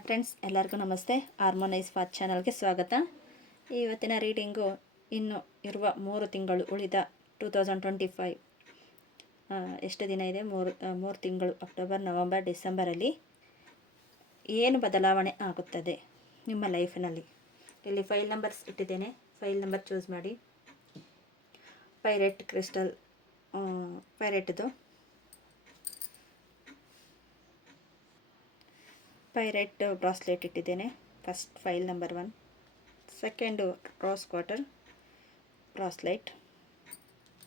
Hi friends, ಎಲ್ಲರಿಗೂ ನಮಸ್ತೆ. Harmonise ಫಾತ್ ಚಾನಲ್ಗೆ ಸ್ವಾಗತ. ಇವತ್ತಿನ ರೀಡಿಂಗು ಇನ್ನು ಇರುವ 3 ತಿಂಗಳು ಉಳಿದ 2025 ಎಷ್ಟು ದಿನ ಇದೆ, 3 ತಿಂಗಳು, ಅಕ್ಟೋಬರ್, ನವಂಬರ್, ಡಿಸೆಂಬರಲ್ಲಿ ಏನು ಬದಲಾವಣೆ ಆಗುತ್ತದೆ ನಿಮ್ಮ ಲೈಫಿನಲ್ಲಿ. ಇಲ್ಲಿ ಫೈಲ್ ನಂಬರ್ಸ್ ಇಟ್ಟಿದ್ದೇನೆ, ಫೈಲ್ ನಂಬರ್ ಚೂಸ್ ಮಾಡಿ. ಪೈರೇಟ್ ಕ್ರಿಸ್ಟಲ್, ಪೈರೇಟ್ದು ಪೈರೇಟ್ ಬ್ರಾಸ್ಲೆಟ್ ಇಟ್ಟಿದ್ದೇನೆ. First file number 1. Second rose quarter bracelet.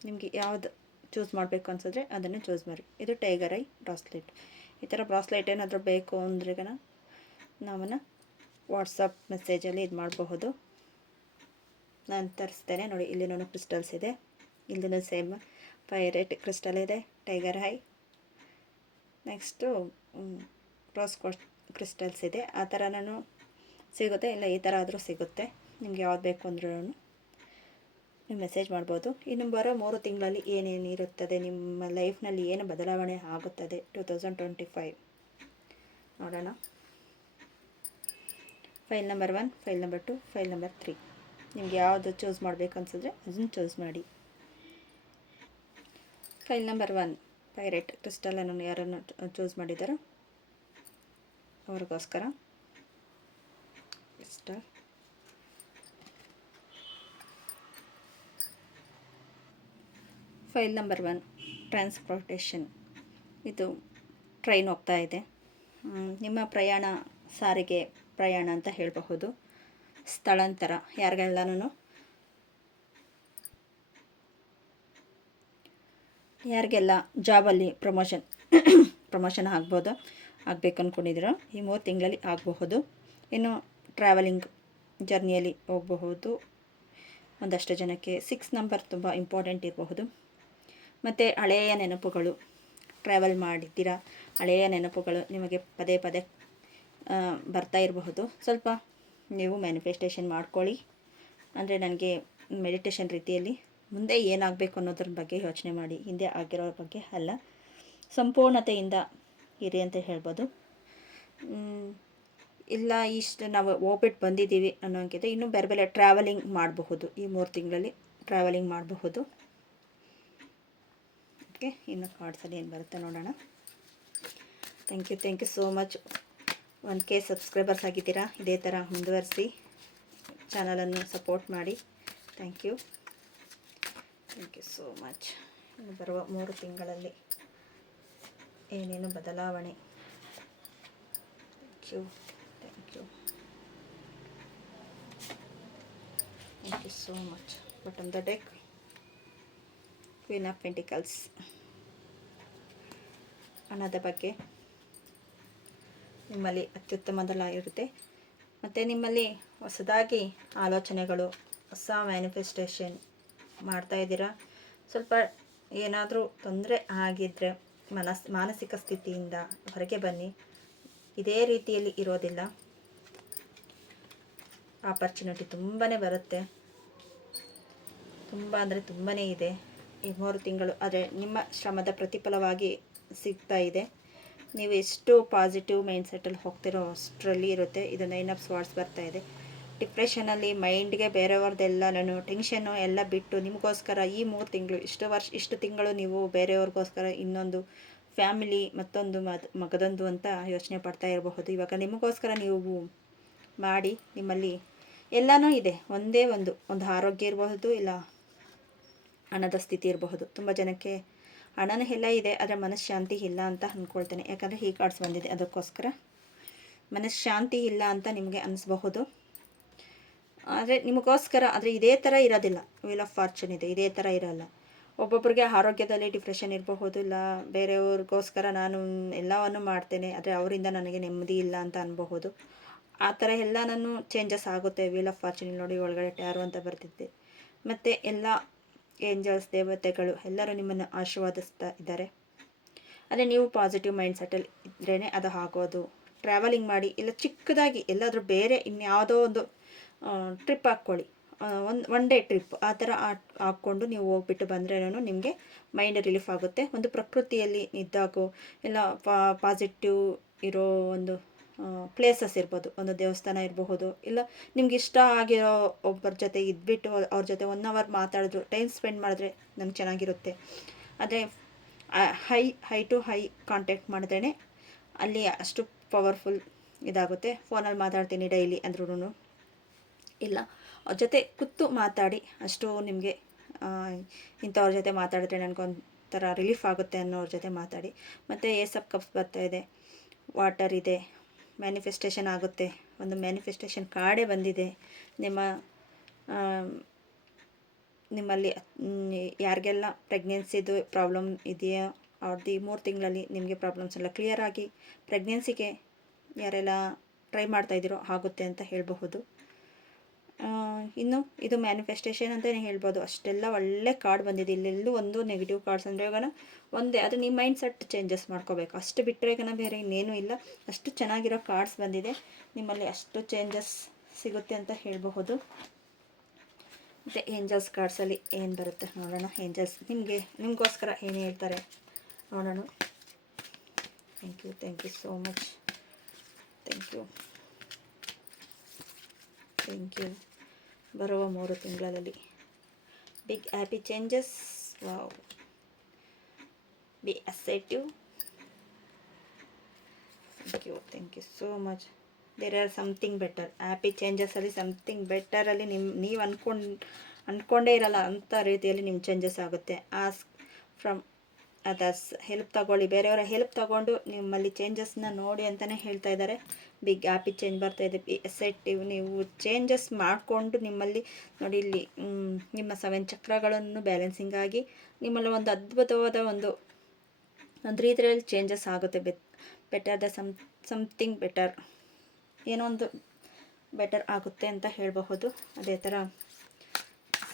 ನಿಮಗೆ ಯಾವುದು ಚೂಸ್ ಮಾಡಬೇಕು ಅನ್ಸಿದ್ರೆ ಅದನ್ನು ಚೂಸ್ ಮಾಡಿ. ಇದು ಟೈಗರ್ ಐ ಬ್ರಾಸ್ಲೆಟ್. ಈ ಥರ ಬ್ರಾಸ್ಲೆಟ್ ಏನಾದರೂ ಬೇಕು ಅಂದ್ರೆ ನಾವನ್ನ ವಾಟ್ಸಪ್ ಮೆಸೇಜಲ್ಲಿ ಇದು ಮಾಡಬಹುದು. ನಾನು ತರಿಸ್ತೇನೆ ನೋಡಿ. ಇಲ್ಲಿನೂ ಕ್ರಿಸ್ಟಲ್ಸ್ ಇದೆ, ಇಲ್ಲಿನೂ ಸೇಮ್ ಪೈರೇಟ್ ಕ್ರಿಸ್ಟಲ್ ಇದೆ, tiger I, next rose crystals ಇದೆ. ಆ ಥರನೂ ಸಿಗುತ್ತೆ, ಇಲ್ಲ ಈ ಥರ ಆದರೂ ಸಿಗುತ್ತೆ. ನಿಮ್ಗೆ ಯಾವ್ದು ಬೇಕು ಅಂದ್ರೂ ನೀವು ಮೆಸೇಜ್ ಮಾಡ್ಬೋದು. ಇನ್ನು ಬರೋ 3 ತಿಂಗಳಲ್ಲಿ ಏನೇನಿರುತ್ತದೆ, ನಿಮ್ಮ ಲೈಫ್ನಲ್ಲಿ ಏನು ಬದಲಾವಣೆ ಆಗುತ್ತದೆ 2025 ನೋಡೋಣ. File number 1, file number 2, file number 3. ನಿಮ್ಗೆ ಯಾವುದು ಚೂಸ್ ಮಾಡಬೇಕು ಅನ್ಸಿದ್ರೆ ಅದನ್ನು ಚೂಸ್ ಮಾಡಿ. ಫೈಲ್ ನಂಬರ್ 1 ಪೈರೇಟ್ ಕ್ರಿಸ್ಟಲನ್ನು ಯಾರನ್ನು ಚೂಸ್ ಮಾಡಿದ್ದಾರೋ ಅವ್ರಿಗೋಸ್ಕರ ಕ್ರಿಸ್ಟಲ್. File number 1 transportation. ಇದು ಟ್ರೈನ್ ಹೋಗ್ತಾ ಇದೆ. ನಿಮ್ಮ ಪ್ರಯಾಣ ಸಾರಿಗೆ ಪ್ರಯಾಣ ಅಂತ ಹೇಳಬಹುದು. ಸ್ಥಳಾಂತರ, ಯಾರಿಗೆಲ್ಲ ಜಾಬಲ್ಲಿ ಪ್ರಮೋಷನ್ ಆಗಬೇಕು ಅಂದ್ಕೊಂಡಿದ್ದೀರೋ ಈ 3 ತಿಂಗಳಲ್ಲಿ ಆಗಬಹುದು. ಇನ್ನು ಟ್ರಾವೆಲಿಂಗ್ ಜರ್ನಿಯಲ್ಲಿ ಹೋಗಬಹುದು. ಒಂದಷ್ಟು ಜನಕ್ಕೆ 6 ನಂಬರ್ ತುಂಬ ಇಂಪಾರ್ಟೆಂಟ್ ಇರಬಹುದು. ಮತ್ತು ಹಳೆಯ ನೆನಪುಗಳು, ಟ್ರಾವೆಲ್ ಮಾಡಿದ್ದೀರಾ, ಹಳೆಯ ನೆನಪುಗಳು ನಿಮಗೆ ಪದೇ ಪದೇ ಬರ್ತಾ ಇರಬಹುದು. ಸ್ವಲ್ಪ ನೀವು ಮ್ಯಾನಿಫೆಸ್ಟೇಷನ್ ಮಾಡ್ಕೊಳ್ಳಿ. ಅಂದರೆ ನನಗೆ ಮೆಡಿಟೇಷನ್ ರೀತಿಯಲ್ಲಿ ಮುಂದೆ ಏನಾಗಬೇಕು ಅನ್ನೋದ್ರ ಬಗ್ಗೆ ಯೋಚನೆ ಮಾಡಿ, ಹಿಂದೆ ಆಗಿರೋ ಬಗ್ಗೆ ಅಲ್ಲ. ಸಂಪೂರ್ಣತೆಯಿಂದ ಇರಿ ಅಂತ ಹೇಳ್ಬೋದು. ಇಲ್ಲ ಇಷ್ಟು ನಾವು ಹೋಗ್ಬಿಟ್ಟು ಬಂದಿದ್ದೀವಿ ಅನ್ನೋಂಗಿದೆ. ಇನ್ನೂ ಬೇರೆ ಬೇರೆ ಟ್ರಾವೆಲಿಂಗ್ ಮಾಡಬಹುದು. ಈ 3 ತಿಂಗಳಲ್ಲಿ ಟ್ರಾವೆಲಿಂಗ್ ಮಾಡಬಹುದು. ಓಕೆ, ಇನ್ನು ಕಾರ್ಡ್ಸಲ್ಲಿ ಏನು ಬರುತ್ತೆ ನೋಡೋಣ. Thank you so much. 1K subscribers ಆಗಿದ್ದೀರಾ. ಇದೇ ಥರ ಮುಂದುವರಿಸಿ, ಚಾನಲನ್ನು ಸಪೋರ್ಟ್ ಮಾಡಿ. Thank you so much. ಇನ್ನು ಬರುವ 3 ತಿಂಗಳಲ್ಲಿ ಏನೇನು ಬದಲಾವಣೆ. Thank you so much. Bottom the deck queen of pentacles. ಹಣದ ಬಗ್ಗೆ ನಿಮ್ಮಲ್ಲಿ ಅತ್ಯುತ್ತಮದಲ್ಲಿರುತ್ತೆ. ಮತ್ತು ನಿಮ್ಮಲ್ಲಿ ಹೊಸದಾಗಿ ಆಲೋಚನೆಗಳು, ಹೊಸ ಮ್ಯಾನಿಫೆಸ್ಟೇಷನ್ ಮಾಡ್ತಾಯಿದ್ದೀರಾ. ಸ್ವಲ್ಪ ಏನಾದರೂ ತೊಂದರೆ ಆಗಿದ್ದರೆ ಮಾನಸಿಕ ಸ್ಥಿತಿಯಿಂದ ಹೊರಗೆ ಬನ್ನಿ. ಇದೇ ರೀತಿಯಲ್ಲಿ ಇರೋದಿಲ್ಲ. ಆಪರ್ಚುನಿಟಿ ತುಂಬಾ ಬರುತ್ತೆ, ತುಂಬ ಅಂದರೆ ತುಂಬಾ ಇದೆ ಈ 3 ತಿಂಗಳು. ಆದರೆ ನಿಮ್ಮ ಶ್ರಮದ ಪ್ರತಿಫಲವಾಗಿ ಸಿಗ್ತಾ ಇದೆ. ನೀವು ಎಷ್ಟು ಪಾಸಿಟಿವ್ ಮೈಂಡ್ ಸೆಟ್ಟಲ್ಲಿ ಹೋಗ್ತಿರೋ ಅಷ್ಟರಲ್ಲಿ ಇರುತ್ತೆ. ಇದು 9 ಆಫ್ ಸ್ವಾರ್ಡ್ಸ್ ಬರ್ತಾ ಇದೆ. ಡಿಪ್ರೆಷನಲ್ಲಿ ಮೈಂಡ್ಗೆ ಬೇರೆಯವ್ರದ್ದೆಲ್ಲನೂ ಟೆನ್ಷನ್ನು ಎಲ್ಲ ಬಿಟ್ಟು ನಿಮಗೋಸ್ಕರ ಈ 3 ತಿಂಗಳು, ಇಷ್ಟು ತಿಂಗಳು ನೀವು ಬೇರೆಯವ್ರಿಗೋಸ್ಕರ ಇನ್ನೊಂದು ಫ್ಯಾಮಿಲಿ, ಮತ್ತೊಂದು ಮಗದೊಂದು ಅಂತ ಯೋಚನೆ ಪಡ್ತಾ ಇರಬಹುದು. ಇವಾಗ ನಿಮಗೋಸ್ಕರ ನೀವು ಮಾಡಿ. ನಿಮ್ಮಲ್ಲಿ ಎಲ್ಲನೂ ಇದೆ. ಒಂದೇ ಒಂದು ಆರೋಗ್ಯ ಇರಬಹುದು, ಇಲ್ಲ ಹಣದ ಸ್ಥಿತಿ ಇರಬಹುದು. ತುಂಬ ಜನಕ್ಕೆ ಹಣನೂ ಎಲ್ಲ ಇದೆ, ಆದರೆ ಮನಃಶಾಂತಿ ಇಲ್ಲ ಅಂತ ಅಂದ್ಕೊಳ್ತೇನೆ. ಯಾಕಂದರೆ ಈ ಕಾರ್ಡ್ಸ್ ಬಂದಿದೆ, ಅದಕ್ಕೋಸ್ಕರ ಮನಃಶಾಂತಿ ಇಲ್ಲ ಅಂತ ನಿಮಗೆ ಅನಿಸ್ಬಹುದು. ಆದರೆ ನಿಮಗೋಸ್ಕರ, ಆದರೆ ಇದೇ ಥರ ಇರೋದಿಲ್ಲ. ವೀಲ್ ಆಫ್ ಫಾರ್ಚೂನ್ ಇದೆ, ಇದೇ ಥರ ಇರೋಲ್ಲ. ಒಬ್ಬೊಬ್ಬರಿಗೆ ಆರೋಗ್ಯದಲ್ಲಿ ಡಿಪ್ರೆಷನ್ ಇರಬಹುದು, ಇಲ್ಲ ಬೇರೆಯವ್ರಿಗೋಸ್ಕರ ನಾನು ಎಲ್ಲವನ್ನು ಮಾಡ್ತೇನೆ, ಆದರೆ ಅವರಿಂದ ನನಗೆ ನೆಮ್ಮದಿ ಇಲ್ಲ ಅಂತ ಅನ್ಬಹುದು. ಆ ಥರ ಎಲ್ಲ ಚೇಂಜಸ್ ಆಗುತ್ತೆ. ವೀಲ್ ಆಫ್ ಫಾರ್ಚೂನ್ ನೋಡಿ, ಒಳಗಡೆ ಟ್ಯಾರೋ ಅಂತ ಬರ್ತಿದ್ದೆ. ಮತ್ತು ಎಲ್ಲ ಏಂಜಲ್ಸ್, ದೇವತೆಗಳು ಎಲ್ಲರೂ ನಿಮ್ಮನ್ನು ಆಶೀರ್ವಾದಿಸ್ತಾ ಇದ್ದಾರೆ. ಅದೇ ನೀವು ಪಾಸಿಟಿವ್ ಮೈಂಡ್ ಸೆಟ್ಟಲ್ಲಿ ಇದ್ರೇ ಅದು ಆಗೋದು. ಟ್ರಾವೆಲಿಂಗ್ ಮಾಡಿ, ಇಲ್ಲ ಚಿಕ್ಕದಾಗಿ ಎಲ್ಲಾದರೂ ಬೇರೆ ಇನ್ಯಾವುದೋ ಒಂದು ಟ್ರಿಪ್ ಹಾಕ್ಕೊಳ್ಳಿ. ಒನ್ ಡೇ ಟ್ರಿಪ್ ಆ ಥರ ಹಾಕ್ಕೊಂಡು ನೀವು ಹೋಗ್ಬಿಟ್ಟು ಬಂದ್ರೇನೂ ನಿಮಗೆ ಮೈಂಡ್ ರಿಲೀಫ್ ಆಗುತ್ತೆ. ಒಂದು ಪ್ರಕೃತಿಯಲ್ಲಿ ಇದ್ದಾಗೋ, ಇಲ್ಲ ಪಾಸಿಟಿವ್ ಇರೋ ಒಂದು ಪ್ಲೇಸಸ್ ಇರ್ಬೋದು, ಒಂದು ದೇವಸ್ಥಾನ ಇರಬಹುದು, ಇಲ್ಲ ನಿಮ್ಗೆ ಇಷ್ಟ ಆಗಿರೋ ಒಬ್ಬರ ಜೊತೆ ಇದ್ಬಿಟ್ಟು ಅವ್ರ ಜೊತೆ 1 ಅವರ್ ಮಾತಾಡಿದ್ರು, ಟೈಮ್ ಸ್ಪೆಂಡ್ ಮಾಡಿದ್ರೆ ನಮ್ಗೆ ಚೆನ್ನಾಗಿರುತ್ತೆ. ಅದೇ ಹೈ ಟು ಹೈ ಕಾಂಟ್ಯಾಕ್ಟ್ ಮಾಡಿದ್ರೇ ಅಲ್ಲಿ ಅಷ್ಟು ಪವರ್ಫುಲ್ ಇದಾಗುತ್ತೆ. ಫೋನಲ್ಲಿ ಮಾತಾಡ್ತೀನಿ ಡೈಲಿ ಅಂದ್ರೂ ಇಲ್ಲ, ಅವ್ರ ಜೊತೆ ಕೂತು ಮಾತಾಡಿ ಅಷ್ಟು ನಿಮಗೆ ಇಂಥವ್ರ ಜೊತೆ ಮಾತಾಡಿದ್ರೆ ನನಗೊಂಥರ ರಿಲೀಫ್ ಆಗುತ್ತೆ ಅನ್ನೋರ ಜೊತೆ ಮಾತಾಡಿ. ಮತ್ತು ಏಸ್ ಆಫ್ ಕಪ್ಸ್ ಬರ್ತಾಯಿದೆ, ವಾಟರ್ ಇದೆ, ಮ್ಯಾನಿಫೆಸ್ಟೇಷನ್ ಆಗುತ್ತೆ. ಒಂದು ಮ್ಯಾನಿಫೆಸ್ಟೇಷನ್ ಕಾರ್ಡೇ ಬಂದಿದೆ. ನಿಮ್ಮಲ್ಲಿ ಯಾರಿಗೆಲ್ಲ ಪ್ರೆಗ್ನೆನ್ಸಿದು ಪ್ರಾಬ್ಲಮ್ ಇದೆಯೋ ಅವ್ರದ್ದು ಈ 3 ತಿಂಗಳಲ್ಲಿ ನಿಮಗೆ ಪ್ರಾಬ್ಲಮ್ಸ್ ಎಲ್ಲ ಕ್ಲಿಯರ್ ಆಗಿ ಪ್ರೆಗ್ನೆನ್ಸಿಗೆ ಯಾರೆಲ್ಲ ಟ್ರೈ ಮಾಡ್ತಾಯಿದ್ದೀರೋ ಆಗುತ್ತೆ ಅಂತ ಹೇಳಬಹುದು. ಇನ್ನು ಇದು ಮ್ಯಾನಿಫೆಸ್ಟೇಷನ್ ಅಂತಲೇ ಹೇಳ್ಬೋದು. ಅಷ್ಟೆಲ್ಲ ಒಳ್ಳೆ ಕಾರ್ಡ್ ಬಂದಿದೆ. ಇಲ್ಲೆಲ್ಲೂ ಒಂದು ನೆಗೆಟಿವ್ ಕಾರ್ಡ್ಸ್ ಅಂದರೆ ಇವಾಗ ಒಂದೇ, ಅದು ನಿಮ್ಮ ಮೈಂಡ್ ಸೆಟ್ ಚೇಂಜಸ್ ಮಾಡ್ಕೋಬೇಕು, ಅಷ್ಟು ಬಿಟ್ಟರೆ ಬೇರೆ ಇನ್ನೇನೂ ಇಲ್ಲ. ಅಷ್ಟು ಚೆನ್ನಾಗಿರೋ ಕಾರ್ಡ್ಸ್ ಬಂದಿದೆ. ನಿಮ್ಮಲ್ಲಿ ಅಷ್ಟು ಚೇಂಜಸ್ ಸಿಗುತ್ತೆ ಅಂತ ಹೇಳಬಹುದು. ಮತ್ತು ಏಂಜಲ್ಸ್ ಕಾರ್ಡ್ಸಲ್ಲಿ ಏನು ಬರುತ್ತೆ ನೋಡೋಣ. ಏಂಜಲ್ಸ್ ನಿಮಗೋಸ್ಕರ ಏನು ಹೇಳ್ತಾರೆ ನೋಡೋಣ. Thank you so much. Thank you. ಬರುವ 3 ತಿಂಗಳಲ್ಲಿ big happy changes. Wow. Be assertive. Thank you so much. There are something better. ಹ್ಯಾಪಿ ಚೇಂಜಸ್ಸಲ್ಲಿ ಸಮಥಿಂಗ್ ಬೆಟರಲ್ಲಿ ನೀವು ಅಂದ್ಕೊಂಡೇ ಇರಲ್ಲ ಅಂಥ ರೀತಿಯಲ್ಲಿ ನಿಮ್ಮ ಚೇಂಜಸ್ ಆಗುತ್ತೆ. Ask from others. ಹೆಲ್ಪ್ ತಗೊಳ್ಳಿ, ಬೇರೆಯವರ ಹೆಲ್ಪ್ ತಗೊಂಡು ನಿಮ್ಮಲ್ಲಿ ಚೇಂಜಸ್ನ ನೋಡಿ ಅಂತಲೇ ಹೇಳ್ತಾ ಇದ್ದಾರೆ. ಬಿಗ್ ಹ್ಯಾಪಿ ಚೇಂಜ್ ಬರ್ತಾಯಿದೆ. ಬಿ ಅಸೆಟಿವ್. ನೀವು ಚೇಂಜಸ್ ಮಾಡಿಕೊಂಡು ನಿಮ್ಮಲ್ಲಿ ನೋಡಿ, ಇಲ್ಲಿ ನಿಮ್ಮ 7 ಚಕ್ರಗಳನ್ನು ಬ್ಯಾಲೆನ್ಸಿಂಗ್ ಆಗಿ ನಿಮ್ಮಲ್ಲಿ ಒಂದು ಅದ್ಭುತವಾದ ಒಂದು ರೀತಿಯಲ್ಲಿ ಚೇಂಜಸ್ ಆಗುತ್ತೆ. ಬೆಟರ್ ದ ಸಮಥಿಂಗ್ ಬೆಟರ್, ಏನೋ ಒಂದು ಬೆಟರ್ ಆಗುತ್ತೆ ಅಂತ ಹೇಳಬಹುದು. ಅದೇ ಥರ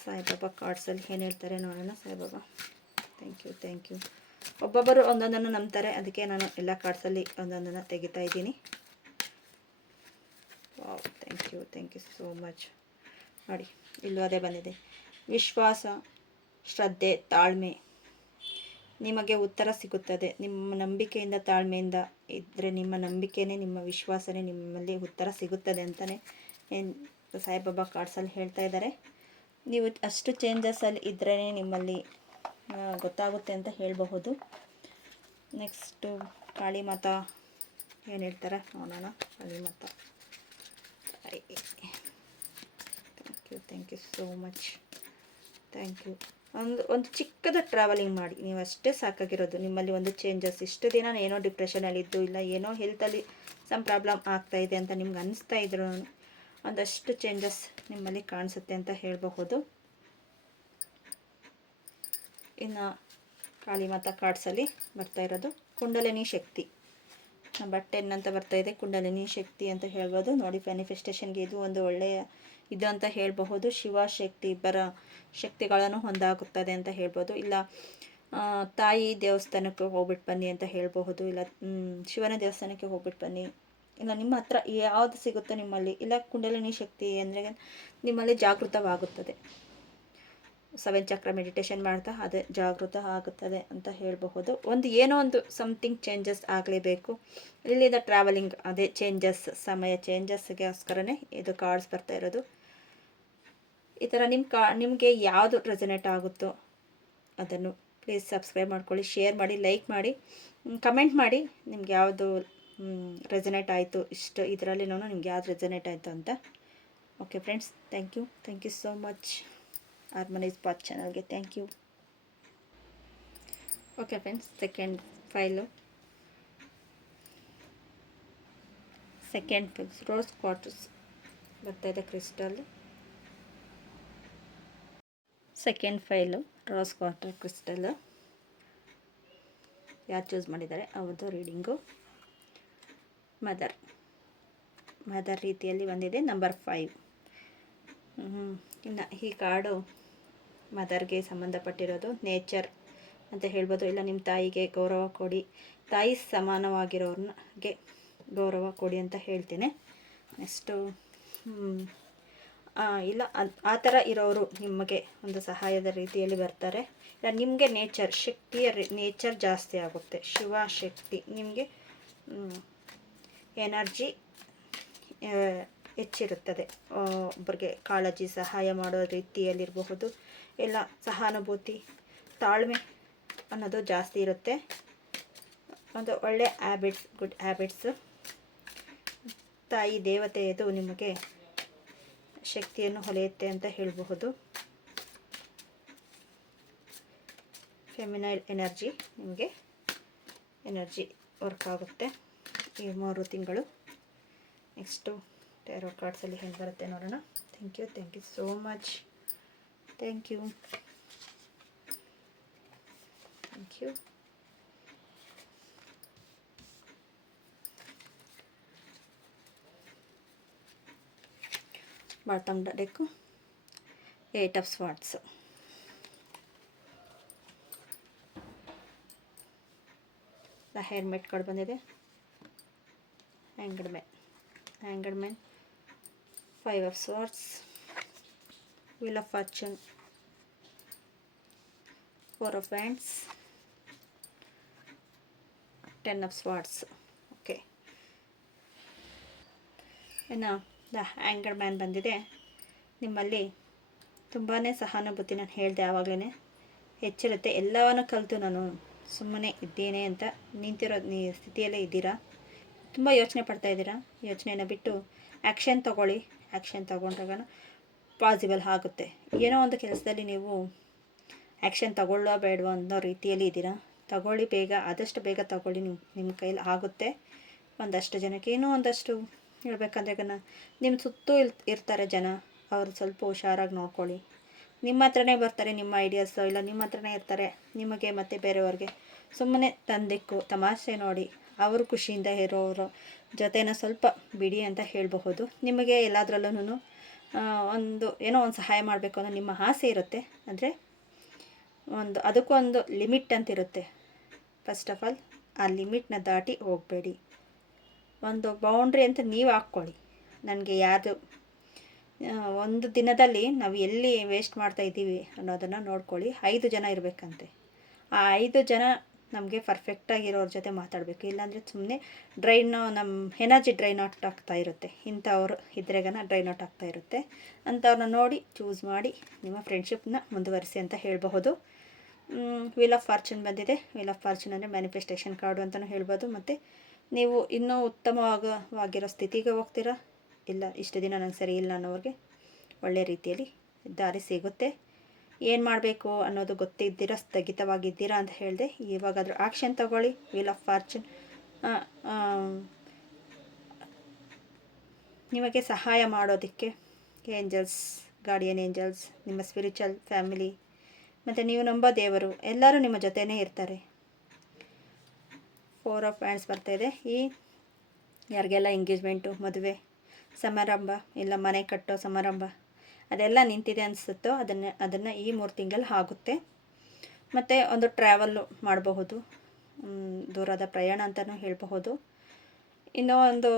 ಸಾಯಿಬಾಬಾ ಕಾರ್ಡ್ಸಲ್ಲಿ ಏನು ಹೇಳ್ತಾರೆ ನೋಡೋಣ. Saibaba thank you. ಒಬ್ಬೊಬ್ಬರು ಒಂದೊಂದನ್ನು ನಂಬ್ತಾರೆ, ಅದಕ್ಕೆ ನಾನು ಎಲ್ಲ ಕಾರ್ಡ್ಸಲ್ಲಿ ಒಂದೊಂದನ್ನು ತೆಗಿತಾ ಇದ್ದೀನಿ. Wow. Thank you so much. ನೋಡಿ, ಇಲ್ಲೂ ಅದೇ ಬಂದಿದೆ. ವಿಶ್ವಾಸ, ಶ್ರದ್ಧೆ, ತಾಳ್ಮೆ. ನಿಮಗೆ ಉತ್ತರ ಸಿಗುತ್ತದೆ. ನಿಮ್ಮ ನಂಬಿಕೆಯಿಂದ, ತಾಳ್ಮೆಯಿಂದ ಇದ್ದರೆ, ನಿಮ್ಮ ನಂಬಿಕೆನೇ, ನಿಮ್ಮ ವಿಶ್ವಾಸನೇ ನಿಮ್ಮಲ್ಲಿ ಉತ್ತರ ಸಿಗುತ್ತದೆ ಅಂತಲೇ ಸಾಯಿಬಾಬಾ ಕಾರ್ಡ್ಸಲ್ಲಿ ಹೇಳ್ತಾ ಇದ್ದಾರೆ. ನೀವು ಅಷ್ಟು ಚೇಂಜಸ್ಸಲ್ಲಿ ಇದ್ರೇ ನಿಮ್ಮಲ್ಲಿ ಗೊತ್ತಾಗುತ್ತೆ ಅಂತ ಹೇಳಬಹುದು. ನೆಕ್ಸ್ಟು ಕಾಳಿ ಮಾತಾ ಏನು ಹೇಳ್ತಾರೆ ನೋಡೋಣ. Kali Mata. Thank you so much. Thank you. ಒಂದು ಚಿಕ್ಕದ ಟ್ರಾವೆಲಿಂಗ್ ಮಾಡಿ, ನೀವು ಅಷ್ಟೇ ಸಾಕಾಗಿರೋದು. ನಿಮ್ಮಲ್ಲಿ ಒಂದು ಚೇಂಜಸ್. ಇಷ್ಟು ದಿನ ಏನೋ ಡಿಪ್ರೆಷನಲ್ಲಿದ್ದು, ಇಲ್ಲ ಏನೋ ಹೆಲ್ತಲ್ಲಿ ಸಮ್ ಪ್ರಾಬ್ಲಮ್ ಆಗ್ತಾಯಿದೆ ಅಂತ ನಿಮ್ಗೆ ಅನಿಸ್ತಾ ಇದ್ರು, ಒಂದಷ್ಟು ಚೇಂಜಸ್ ನಿಮ್ಮಲ್ಲಿ ಕಾಣಿಸುತ್ತೆ ಅಂತ ಹೇಳಬಹುದು. ಇನ್ನು ಕಾಳಿ ಮಾತಾ ಕಾರ್ಡ್ಸಲ್ಲಿ ಬರ್ತಾ ಇರೋದು ಕುಂಡಲಿನಿ ಶಕ್ತಿ. ನಂಬರ್ 10 ಅಂತ ಬರ್ತಾಯಿದೆ. ಕುಂಡಲಿನಿ ಶಕ್ತಿ ಅಂತ ಹೇಳ್ಬೋದು. ನೋಡಿ, ಮ್ಯಾನಿಫೆಸ್ಟೇಷನ್ಗೆ ಇದು ಒಂದು ಒಳ್ಳೆಯ ಇದು ಅಂತ ಹೇಳಬಹುದು. ಶಿವ ಶಕ್ತಿ, ಇಬ್ಬರ ಶಕ್ತಿಗಳನ್ನು ಹೊಂದಾಗುತ್ತದೆ ಅಂತ ಹೇಳ್ಬೋದು. ಇಲ್ಲ ತಾಯಿ ದೇವಸ್ಥಾನಕ್ಕೆ ಹೋಗ್ಬಿಟ್ಟು ಬನ್ನಿ ಅಂತ ಹೇಳಬಹುದು. ಇಲ್ಲ ಶಿವನ ದೇವಸ್ಥಾನಕ್ಕೆ ಹೋಗ್ಬಿಟ್ಟು ಬನ್ನಿ. ಇಲ್ಲ ನಿಮ್ಮ ಹತ್ರ ಯಾವುದು ಸಿಗುತ್ತೋ ನಿಮ್ಮಲ್ಲಿ. ಇಲ್ಲ ಕುಂಡಲಿನಿ ಶಕ್ತಿ ಅಂದರೆ ನಿಮ್ಮಲ್ಲಿ ಜಾಗೃತವಾಗುತ್ತದೆ. 7 ಚಕ್ರ ಮೆಡಿಟೇಷನ್ ಮಾಡ್ತಾ ಅದೇ ಜಾಗೃತ ಆಗುತ್ತದೆ ಅಂತ ಹೇಳಬಹುದು. ಏನೋ ಒಂದು ಸಮಥಿಂಗ್ ಚೇಂಜಸ್ ಆಗಲೇಬೇಕು. ಇಲ್ಲಿಂದ ಟ್ರಾವೆಲಿಂಗ್, ಅದೇ ಚೇಂಜಸ್, ಸಮಯ ಚೇಂಜಸ್ಗೋಸ್ಕರನೇ ಇದು ಕಾರ್ಡ್ಸ್ ಬರ್ತಾ ಇರೋದು. ಈ ಥರ ನಿಮಗೆ ಯಾವುದು ರೆಸನೇಟ್ ಆಗುತ್ತೋ ಅದನ್ನು ಪ್ಲೀಸ್ ಸಬ್ಸ್ಕ್ರೈಬ್ ಮಾಡ್ಕೊಳ್ಳಿ, ಶೇರ್ ಮಾಡಿ, ಲೈಕ್ ಮಾಡಿ, ಕಮೆಂಟ್ ಮಾಡಿ. ನಿಮ್ಗೆ ಯಾವುದು ರೆಸನೇಟ್ ಆಯಿತು, ಇಷ್ಟು ಇದರಲ್ಲಿ ನಿಮ್ಗೆ ಯಾವ್ದು ರೆಸನೇಟ್ ಆಯಿತು ಅಂತ. Okay friends, thank you so much. Harmonise path ಚಾನಲ್ಗೆ thank you. Okay friends, second pile rose quartz ಬರ್ತಾಯಿದೆ. Crystal second pile rose quartz crystal. ಯಾರು ಚೂಸ್ ಮಾಡಿದ್ದಾರೆ ಅವ್ರದ್ದು ರೀಡಿಂಗು. ಮದರ್ ರೀತಿಯಲ್ಲಿ ಬಂದಿದೆ. ನಂಬರ್ 5. ಇನ್ನು ಈ ಕಾರ್ಡು ಮದರ್ಗೆ ಸಂಬಂಧಪಟ್ಟಿರೋದು. ನೇಚರ್ ಅಂತ ಹೇಳ್ಬೋದು. ಇಲ್ಲ ನಿಮ್ಮ ತಾಯಿಗೆ ಗೌರವ ಕೊಡಿ, ತಾಯಿ ಸಮಾನವಾಗಿರೋರಿಗೆ ಗೌರವ ಕೊಡಿ ಅಂತ ಹೇಳ್ತೀನಿ. ನೆಕ್ಸ್ಟು ಇಲ್ಲ ಆ ಥರ ಇರೋರು ನಿಮಗೆ ಒಂದು ಸಹಾಯದ ರೀತಿಯಲ್ಲಿ ಬರ್ತಾರೆ. ಇಲ್ಲ ನಿಮಗೆ ನೇಚರ್ ಜಾಸ್ತಿ ಆಗುತ್ತೆ. ಶಿವ ಶಕ್ತಿ ನಿಮಗೆ ಎನರ್ಜಿ ಹೆಚ್ಚಿರುತ್ತದೆ. ಒಬ್ಬರಿಗೆ ಕಾಳಜಿ ಸಹಾಯ ಮಾಡೋ ರೀತಿಯಲ್ಲಿರಬಹುದು, ಎಲ್ಲ ಸಹಾನುಭೂತಿ ತಾಳ್ಮೆ ಅನ್ನೋದು ಜಾಸ್ತಿ ಇರುತ್ತೆ. ಒಂದು ಒಳ್ಳೆ ಹ್ಯಾಬಿಟ್ಸ್, ಗುಡ್ ಹ್ಯಾಬಿಟ್ಸು. ತಾಯಿ ದೇವತೆಯದು ನಿಮಗೆ ಶಕ್ತಿಯನ್ನು ಹೊಲೆಯುತ್ತೆ ಅಂತ ಹೇಳಬಹುದು. ಫೆಮಿನೈಲ್ ಎನರ್ಜಿ ನಿಮಗೆ ಎನರ್ಜಿ ವರ್ಕ್ ಆಗುತ್ತೆ ಈ 3 ತಿಂಗಳು. ನೆಕ್ಸ್ಟು ಟ್ಯಾರೋ ಕಾರ್ಡ್ಸಲ್ಲಿ ಹೇಗೆ ಬರುತ್ತೆ ನೋಡೋಣ. Thank you so much. Thank you. Bottom deck 8 of swords. Hand made card ಬಂದಿದೆ. Hanged man 5 of swords, wheel of fortune, 4 of wands, 10 of swords. Okay, ಇನ್ನು ದ ಹ್ಯಾಂಗ್ಡ್ ಮ್ಯಾನ್ ಬಂದಿದೆ. ನಿಮ್ಮಲ್ಲಿ ತುಂಬಾ ಸಹಾನುಭೂತಿ, ನಾನು ಹೇಳಿದೆ ಆವಾಗಲೇ, ಹೆಚ್ಚಿರುತ್ತೆ. ಎಲ್ಲವನ್ನು ಕಲಿತು ನಾನು ಸುಮ್ಮನೆ ಇದ್ದೇನೆ ಅಂತ ನಿಂತಿರೋ ಸ್ಥಿತಿಯಲ್ಲೇ ಇದ್ದೀರಾ. ತುಂಬ ಯೋಚನೆ ಪಡ್ತಾ ಇದ್ದೀರಾ. ಯೋಚನೆನ ಬಿಟ್ಟು ಆ್ಯಕ್ಷನ್ ತೊಗೊಳ್ಳಿ. ಆ್ಯಕ್ಷನ್ ತೊಗೊಂಡಾಗ ಪಾಸಿಬಲ್ ಆಗುತ್ತೆ. ಏನೋ ಒಂದು ಕೆಲಸದಲ್ಲಿ ನೀವು ಆ್ಯಕ್ಷನ್ ತಗೊಳ್ಳೋ ಬೇಡವೋ ಅನ್ನೋ ರೀತಿಯಲ್ಲಿ ಇದ್ದೀರಾ. ತಗೊಳ್ಳಿ, ಬೇಗ, ಆದಷ್ಟು ಬೇಗ ತಗೊಳ್ಳಿ. ನಿಮ್ಮ ಕೈಲಿ ಆಗುತ್ತೆ. ಒಂದಷ್ಟು ಜನಕ್ಕೆ ಏನೋ ಒಂದಷ್ಟು ಹೇಳ್ಬೇಕಂದ್ರೆ ನಿಮ್ಮ ಸುತ್ತೂ ಇರ್ತಾರೆ ಜನ, ಅವರು ಸ್ವಲ್ಪ ಹುಷಾರಾಗಿ ನೋಡ್ಕೊಳ್ಳಿ. ನಿಮ್ಮ ಹತ್ರನೇ ಬರ್ತಾರೆ ನಿಮ್ಮ ಐಡಿಯಾಸು, ಇಲ್ಲ ನಿಮ್ಮ ಹತ್ರನೇ ಇರ್ತಾರೆ. ನಿಮಗೆ ಮತ್ತು ಬೇರೆಯವ್ರಿಗೆ ಸುಮ್ಮನೆ ತಂದಿಕ್ಕು ತಮಾಷೆ ನೋಡಿ ಅವರು ಖುಷಿಯಿಂದ ಇರೋರು ಜೊತೆನ ಸ್ವಲ್ಪ ಬಿಡಿ ಅಂತ ಹೇಳಬಹುದು. ನಿಮಗೆ ಎಲ್ಲದರಲ್ಲೂ ಏನೋ ಒಂದು ಸಹಾಯ ಮಾಡಬೇಕು ಅನ್ನೋ ನಿಮ್ಮ ಆಸೆ ಇರುತ್ತೆ. ಅಂದರೆ ಅದಕ್ಕೊಂದು ಲಿಮಿಟ್ ಅಂತಿರುತ್ತೆ. ಫಸ್ಟ್ ಆಫ್ ಆಲ್ ಆ ಲಿಮಿಟ್ನ ದಾಟಿ ಹೋಗಬೇಡಿ. ಒಂದು ಬೌಂಡ್ರಿ ಅಂತ ನೀವು ಹಾಕ್ಕೊಳ್ಳಿ. ನನಗೆ ಯಾವುದು ಒಂದು ದಿನದಲ್ಲಿ ನಾವು ಎಲ್ಲಿ ವೇಸ್ಟ್ ಮಾಡ್ತಾ ಇದ್ದೀವಿ ಅನ್ನೋದನ್ನು ನೋಡ್ಕೊಳ್ಳಿ. 5 ಜನ ಇರಬೇಕಂತೆ. ಆ 5 ಜನ ನಮಗೆ ಪರ್ಫೆಕ್ಟಾಗಿರೋರ ಜೊತೆ ಮಾತಾಡಬೇಕು. ಇಲ್ಲಾಂದರೆ ಸುಮ್ಮನೆ ನಮ್ಮ ಎನರ್ಜಿ ಡ್ರೈನ್ ಔಟ್ ಆಗ್ತಾ ಇರುತ್ತೆ. ಇಂಥವ್ರು ಇದ್ರೆಗನ ಡ್ರೈನ್ ಔಟ್ ಆಗ್ತಾ ಇರುತ್ತೆ. ಅಂಥವ್ರನ್ನ ನೋಡಿ ಚೂಸ್ ಮಾಡಿ ನಿಮ್ಮ ಫ್ರೆಂಡ್ಶಿಪ್ನ ಮುಂದುವರಿಸಿ ಅಂತ ಹೇಳಬಹುದು. ವೀಲ್ ಆಫ್ ಫಾರ್ಚೂನ್ ಬಂದಿದೆ. ವೀಲ್ ಆಫ್ ಫಾರ್ಚೂನ್ ಅಂದರೆ ಮ್ಯಾನಿಫೆಸ್ಟೇಷನ್ ಕಾರ್ಡು ಅಂತಲೂ ಹೇಳ್ಬೋದು. ಮತ್ತು ನೀವು ಇನ್ನೂ ಉತ್ತಮವಾಗಿರೋ ಸ್ಥಿತಿಗೆ ಹೋಗ್ತೀರಾ. ಇಲ್ಲ, ಇಷ್ಟು ದಿನ ನಂಗೆ ಸರಿ ಇಲ್ಲ ಅನ್ನೋರಿಗೆ ಒಳ್ಳೆಯ ರೀತಿಯಲ್ಲಿ ದಾರಿ ಸಿಗುತ್ತೆ. ಏನು ಮಾಡಬೇಕು ಅನ್ನೋದು ಗೊತ್ತಿದ್ದೀರಾ, ಸ್ಥಗಿತವಾಗಿದ್ದೀರಾ ಅಂತ ಹೇಳಿದೆ. ಇವಾಗಾದರೂ ಆ್ಯಕ್ಷನ್ ತಗೊಳ್ಳಿ. ವೀಲ್ ಆಫ್ ಫಾರ್ಚೂನ್ ನಿಮಗೆ ಸಹಾಯ ಮಾಡೋದಕ್ಕೆ ಏಂಜಲ್ಸ್, ಗಾರ್ಡಿಯನ್ ಏಂಜಲ್ಸ್, ನಿಮ್ಮ ಸ್ಪಿರಿಚುವಲ್ ಫ್ಯಾಮಿಲಿ ಮತ್ತು ನೀವು ನಂಬೋ ದೇವರು ಎಲ್ಲರೂ ನಿಮ್ಮ ಜೊತೆಯೇ ಇರ್ತಾರೆ. 4 ಆಫ್ ಹ್ಯಾಂಡ್ಸ್ ಬರ್ತಾಯಿದೆ. ಯಾರಿಗೆಲ್ಲ ಎಂಗೇಜ್ಮೆಂಟು, ಮದುವೆ ಸಮಾರಂಭ, ಇಲ್ಲ ಮನೆ ಕಟ್ಟೋ ಸಮಾರಂಭ ಅದೆಲ್ಲ ನಿಂತಿದೆ ಅನಿಸುತ್ತೋ ಅದನ್ನು ಈ 3 ತಿಂಗಳಲ್ಲಿ ಆಗುತ್ತೆ. ಮತ್ತು ಒಂದು ಟ್ರಾವೆಲ್ಲು ಮಾಡಬಹುದು, ದೂರದ ಪ್ರಯಾಣ ಅಂತಲೂ ಹೇಳಬಹುದು. ಇನ್ನೂ ಒಂದು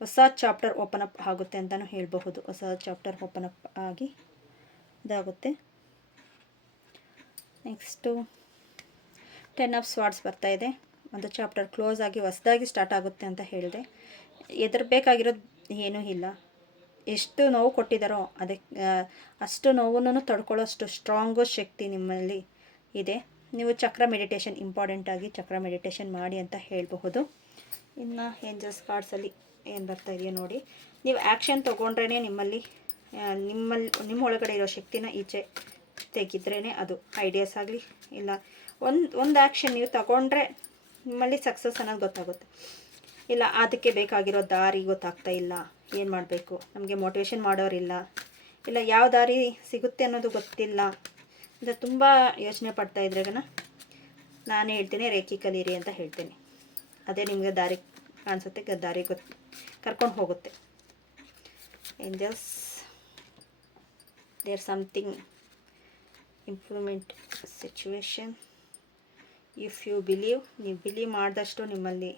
ಹೊಸ ಚಾಪ್ಟರ್ ಓಪನ್ ಅಪ್ ಆಗುತ್ತೆ ಅಂತಲೂ ಹೇಳಬಹುದು. ಹೊಸ ಚಾಪ್ಟರ್ ಓಪನ್ ಅಪ್ ಆಗಿ ಇದಾಗುತ್ತೆ. ನೆಕ್ಸ್ಟು 10 ಆಫ್ ಸ್ವಾರ್ಡ್ಸ್ ಬರ್ತಾಯಿದೆ. ಒಂದು ಚಾಪ್ಟರ್ ಕ್ಲೋಸ್ ಆಗಿ ಹೊಸದಾಗಿ ಸ್ಟಾರ್ಟ್ ಆಗುತ್ತೆ ಅಂತ ಹೇಳಿದೆ. ಹೆದರಬೇಕಾಗಿರೋದು ಏನೂ ಇಲ್ಲ. ಎಷ್ಟು ನೋವು ಕೊಟ್ಟಿದ್ದಾರೋ ಅದಕ್ಕೆ ಅಷ್ಟು ನೋವನ್ನು ತಡ್ಕೊಳ್ಳೋಷ್ಟು ಸ್ಟ್ರಾಂಗು ಶಕ್ತಿ ನಿಮ್ಮಲ್ಲಿ ಇದೆ. ನೀವು ಚಕ್ರ ಮೆಡಿಟೇಷನ್ ಇಂಪಾರ್ಟೆಂಟಾಗಿ ಚಕ್ರ ಮೆಡಿಟೇಷನ್ ಮಾಡಿ ಅಂತ ಹೇಳಬಹುದು. ಇನ್ನು ಏಂಜಲ್ಸ್ ಕಾರ್ಡ್ಸಲ್ಲಿ ಏನು ಬರ್ತಾಯಿದೆಯೋ ನೋಡಿ. ನೀವು ಆ್ಯಕ್ಷನ್ ತೊಗೊಂಡ್ರೇ ನಿಮ್ಮ ಒಳಗಡೆ ಇರೋ ಶಕ್ತಿನ ಈಚೆ ತೆಗೆದ್ರೇ ಅದು ಐಡಿಯಾಸ್ ಆಗಲಿ ಇಲ್ಲ ಒಂದು ಆ್ಯಕ್ಷನ್ ನೀವು ತಗೊಂಡ್ರೆ ನಿಮ್ಮಲ್ಲಿ ಸಕ್ಸಸ್ ಅನ್ನೋದು ಗೊತ್ತಾಗುತ್ತೆ. ಇಲ್ಲ ಅದಕ್ಕೆ ಬೇಕಾಗಿರೋ ದಾರಿ ಗೊತ್ತಾಗ್ತಾ ಇಲ್ಲ, ಏನು ಮಾಡಬೇಕು, ನಮಗೆ ಮೋಟಿವೇಶನ್ ಮಾಡೋರಿಲ್ಲ, ಇಲ್ಲ ಯಾವ ದಾರಿ ಸಿಗುತ್ತೆ ಅನ್ನೋದು ಗೊತ್ತಿಲ್ಲ ಅಂತ ತುಂಬ ಯೋಚನೆ ಪಡ್ತಾಯಿದ್ರೆಗನ ನಾನು ಹೇಳ್ತೀನಿ ರೇಖಿ ಕಲೀರಿ ಅಂತ ಹೇಳ್ತೀನಿ. ಅದೇ ನಿಮಗೆ ದಾರಿ ಕಾಣಿಸುತ್ತೆ, ದಾರಿ ಕರ್ಕೊಂಡು ಹೋಗುತ್ತೆ. Angels, there something improvement situation if you believe. ನೀವು ಬಿಲೀವ್ ಮಾಡಿದಷ್ಟು ನಿಮ್ಮಲ್ಲಿ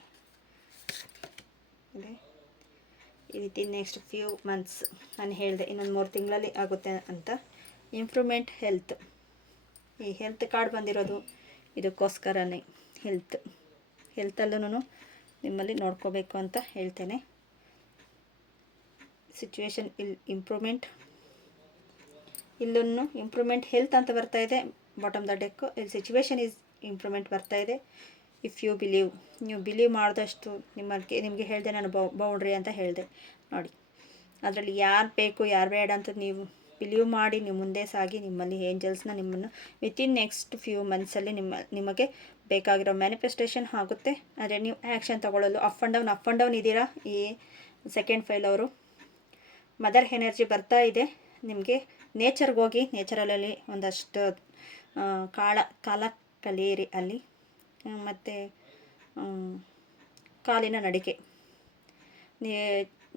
ಇದೆ. ಈ ರೀತಿ ನೆಕ್ಸ್ಟ್ ಫ್ಯೂ ಮಂತ್ಸ್ ನಾನು ಹೇಳಿದೆ ಇನ್ನೊಂದು 3 ತಿಂಗಳಲ್ಲಿ ಆಗುತ್ತೆ ಅಂತ. ಇಂಪ್ರೂವ್ಮೆಂಟ್ ಈ ಹೆಲ್ತ್ ಕಾರ್ಡ್ ಬಂದಿರೋದು ಇದಕ್ಕೋಸ್ಕರನೇ. ಹೆಲ್ತಲ್ಲೂ ನಿಮ್ಮಲ್ಲಿ ನೋಡ್ಕೋಬೇಕು ಅಂತ ಹೇಳ್ತೇನೆ. ಸಿಚುವೇಶನ್ ಇಂಪ್ರೂವ್ಮೆಂಟ್, ಇಲ್ಲೂ ಇಂಪ್ರೂವ್ಮೆಂಟ್ ಹೆಲ್ತ್ ಅಂತ ಬರ್ತಾ ಇದೆ. ಬಾಟಮ್ ದ ಡೆಕ್ ಇಲ್ಲಿ ಸಿಚುವೇಶನ್ ಈಸ್ ಇಂಪ್ರೂವ್ಮೆಂಟ್ ಬರ್ತಾ ಇದೆ. ಇಫ್ ಯು ಬಿಲೀವ್, ನೀವು ಬಿಲೀವ್ ಮಾಡಿದಷ್ಟು ನಿಮಗೆ ಹೇಳಿದೆ ನಾನು ಬೌಂಡ್ರಿ ಅಂತ ಹೇಳಿದೆ ನೋಡಿ. ಅದರಲ್ಲಿ ಯಾರು ಬೇಕು ಯಾರು ಬೇಡ ಅಂತ ನೀವು ಬಿಲೀವ್ ಮಾಡಿ ನೀವು ಮುಂದೆ ಸಾಗಿ. ನಿಮ್ಮಲ್ಲಿ ಏಂಜಲ್ಸ್ನ ನಿಮ್ಮನ್ನು ವಿತಿನ್ ನೆಕ್ಸ್ಟ್ ಫ್ಯೂ ಮಂತ್ಸಲ್ಲಿ ನಿಮಗೆ ಬೇಕಾಗಿರೋ ಮ್ಯಾನಿಫೆಸ್ಟೇಷನ್ ಆಗುತ್ತೆ. ಆದರೆ ನೀವು ಆ್ಯಕ್ಷನ್ ತಗೊಳ್ಳಲು ಅಪ್ ಆ್ಯಂಡ್ ಡೌನ್ ಇದ್ದೀರಾ. ಈ ಸೆಕೆಂಡ್ ಫೈಲ್ ಅವರು ಮದರ್ ಎನರ್ಜಿ ಬರ್ತಾ ಇದೆ ನಿಮಗೆ. ನೇಚರ್ಗೆ ಹೋಗಿ, ನೇಚರಲ್ಲಿ ಒಂದಷ್ಟು ಕಾಲ ಕಲಿಯಿರಿ ಅಲ್ಲಿ. ಮತ್ತು ಕಾಲಿನ ನಡಿಗೆ,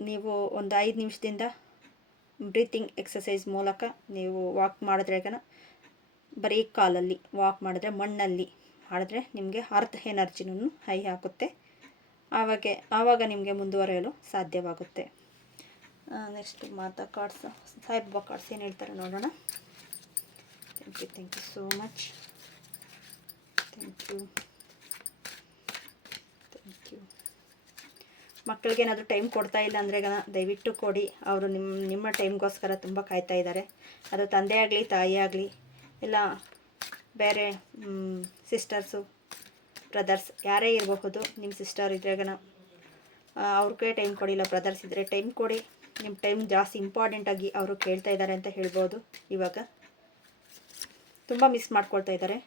ನೀವು ಒಂದು 5 ನಿಮಿಷದಿಂದ ಬ್ರೀತಿಂಗ್ ಎಕ್ಸಸೈಸ್ ಮೂಲಕ ನೀವು ವಾಕ್ ಮಾಡಿದ್ರೆ, ಬರೀ ಕಾಲಲ್ಲಿ ವಾಕ್ ಮಾಡಿದ್ರೆ, ಮಣ್ಣಲ್ಲಿ ಮಾಡಿದ್ರೆ ನಿಮಗೆ ಅರ್ತ್ ಎನರ್ಜಿನೂ ಹೈ ಆಗುತ್ತೆ. ಆವಾಗ ನಿಮಗೆ ಮುಂದುವರಿಯಲು ಸಾಧ್ಯವಾಗುತ್ತೆ. Next Mata cards, Saibaba cards ಏನು ಹೇಳ್ತಾರೆ ನೋಡೋಣ. Thank you so much. Thank you. ಮಕ್ಕಳಿಗೆ ಏನಾದರೂ ಟೈಮ್ ಕೊಡ್ತಾ ಇಲ್ಲ ಅಂದರೆ ದಯವಿಟ್ಟು ಕೊಡಿ. ಅವರು ನಿಮ್ಮ ಟೈಮ್ಗೋಸ್ಕರ ತುಂಬ ಕಾಯ್ತಾ ಇದ್ದಾರೆ. ಅದು ತಂದೆ ಆಗಲಿ ತಾಯಿ ಆಗಲಿ ಇಲ್ಲ ಬೇರೆ ಸಿಸ್ಟರ್ಸು ಬ್ರದರ್ಸ್ ಯಾರೇ ಇರಬಹುದು. ನಿಮ್ಮ ಸಿಸ್ಟರ್ ಇದ್ರೆಗನ ಅವ್ರಿಗೆ ಟೈಮ್ ಕೊಡಿಲ್ಲ, ಬ್ರದರ್ಸ್ ಇದ್ದರೆ ಟೈಮ್ ಕೊಡಿ. ನಿಮ್ಮ ಟೈಮ್ ಜಾಸ್ತಿ ಇಂಪಾರ್ಟೆಂಟಾಗಿ ಅವರು ಕೇಳ್ತಾ ಇದ್ದಾರೆ ಅಂತ ಹೇಳ್ಬೋದು. ಇವಾಗ ತುಂಬ ಮಿಸ್ ಮಾಡ್ಕೊಳ್ತಾ ಇದ್ದಾರೆ.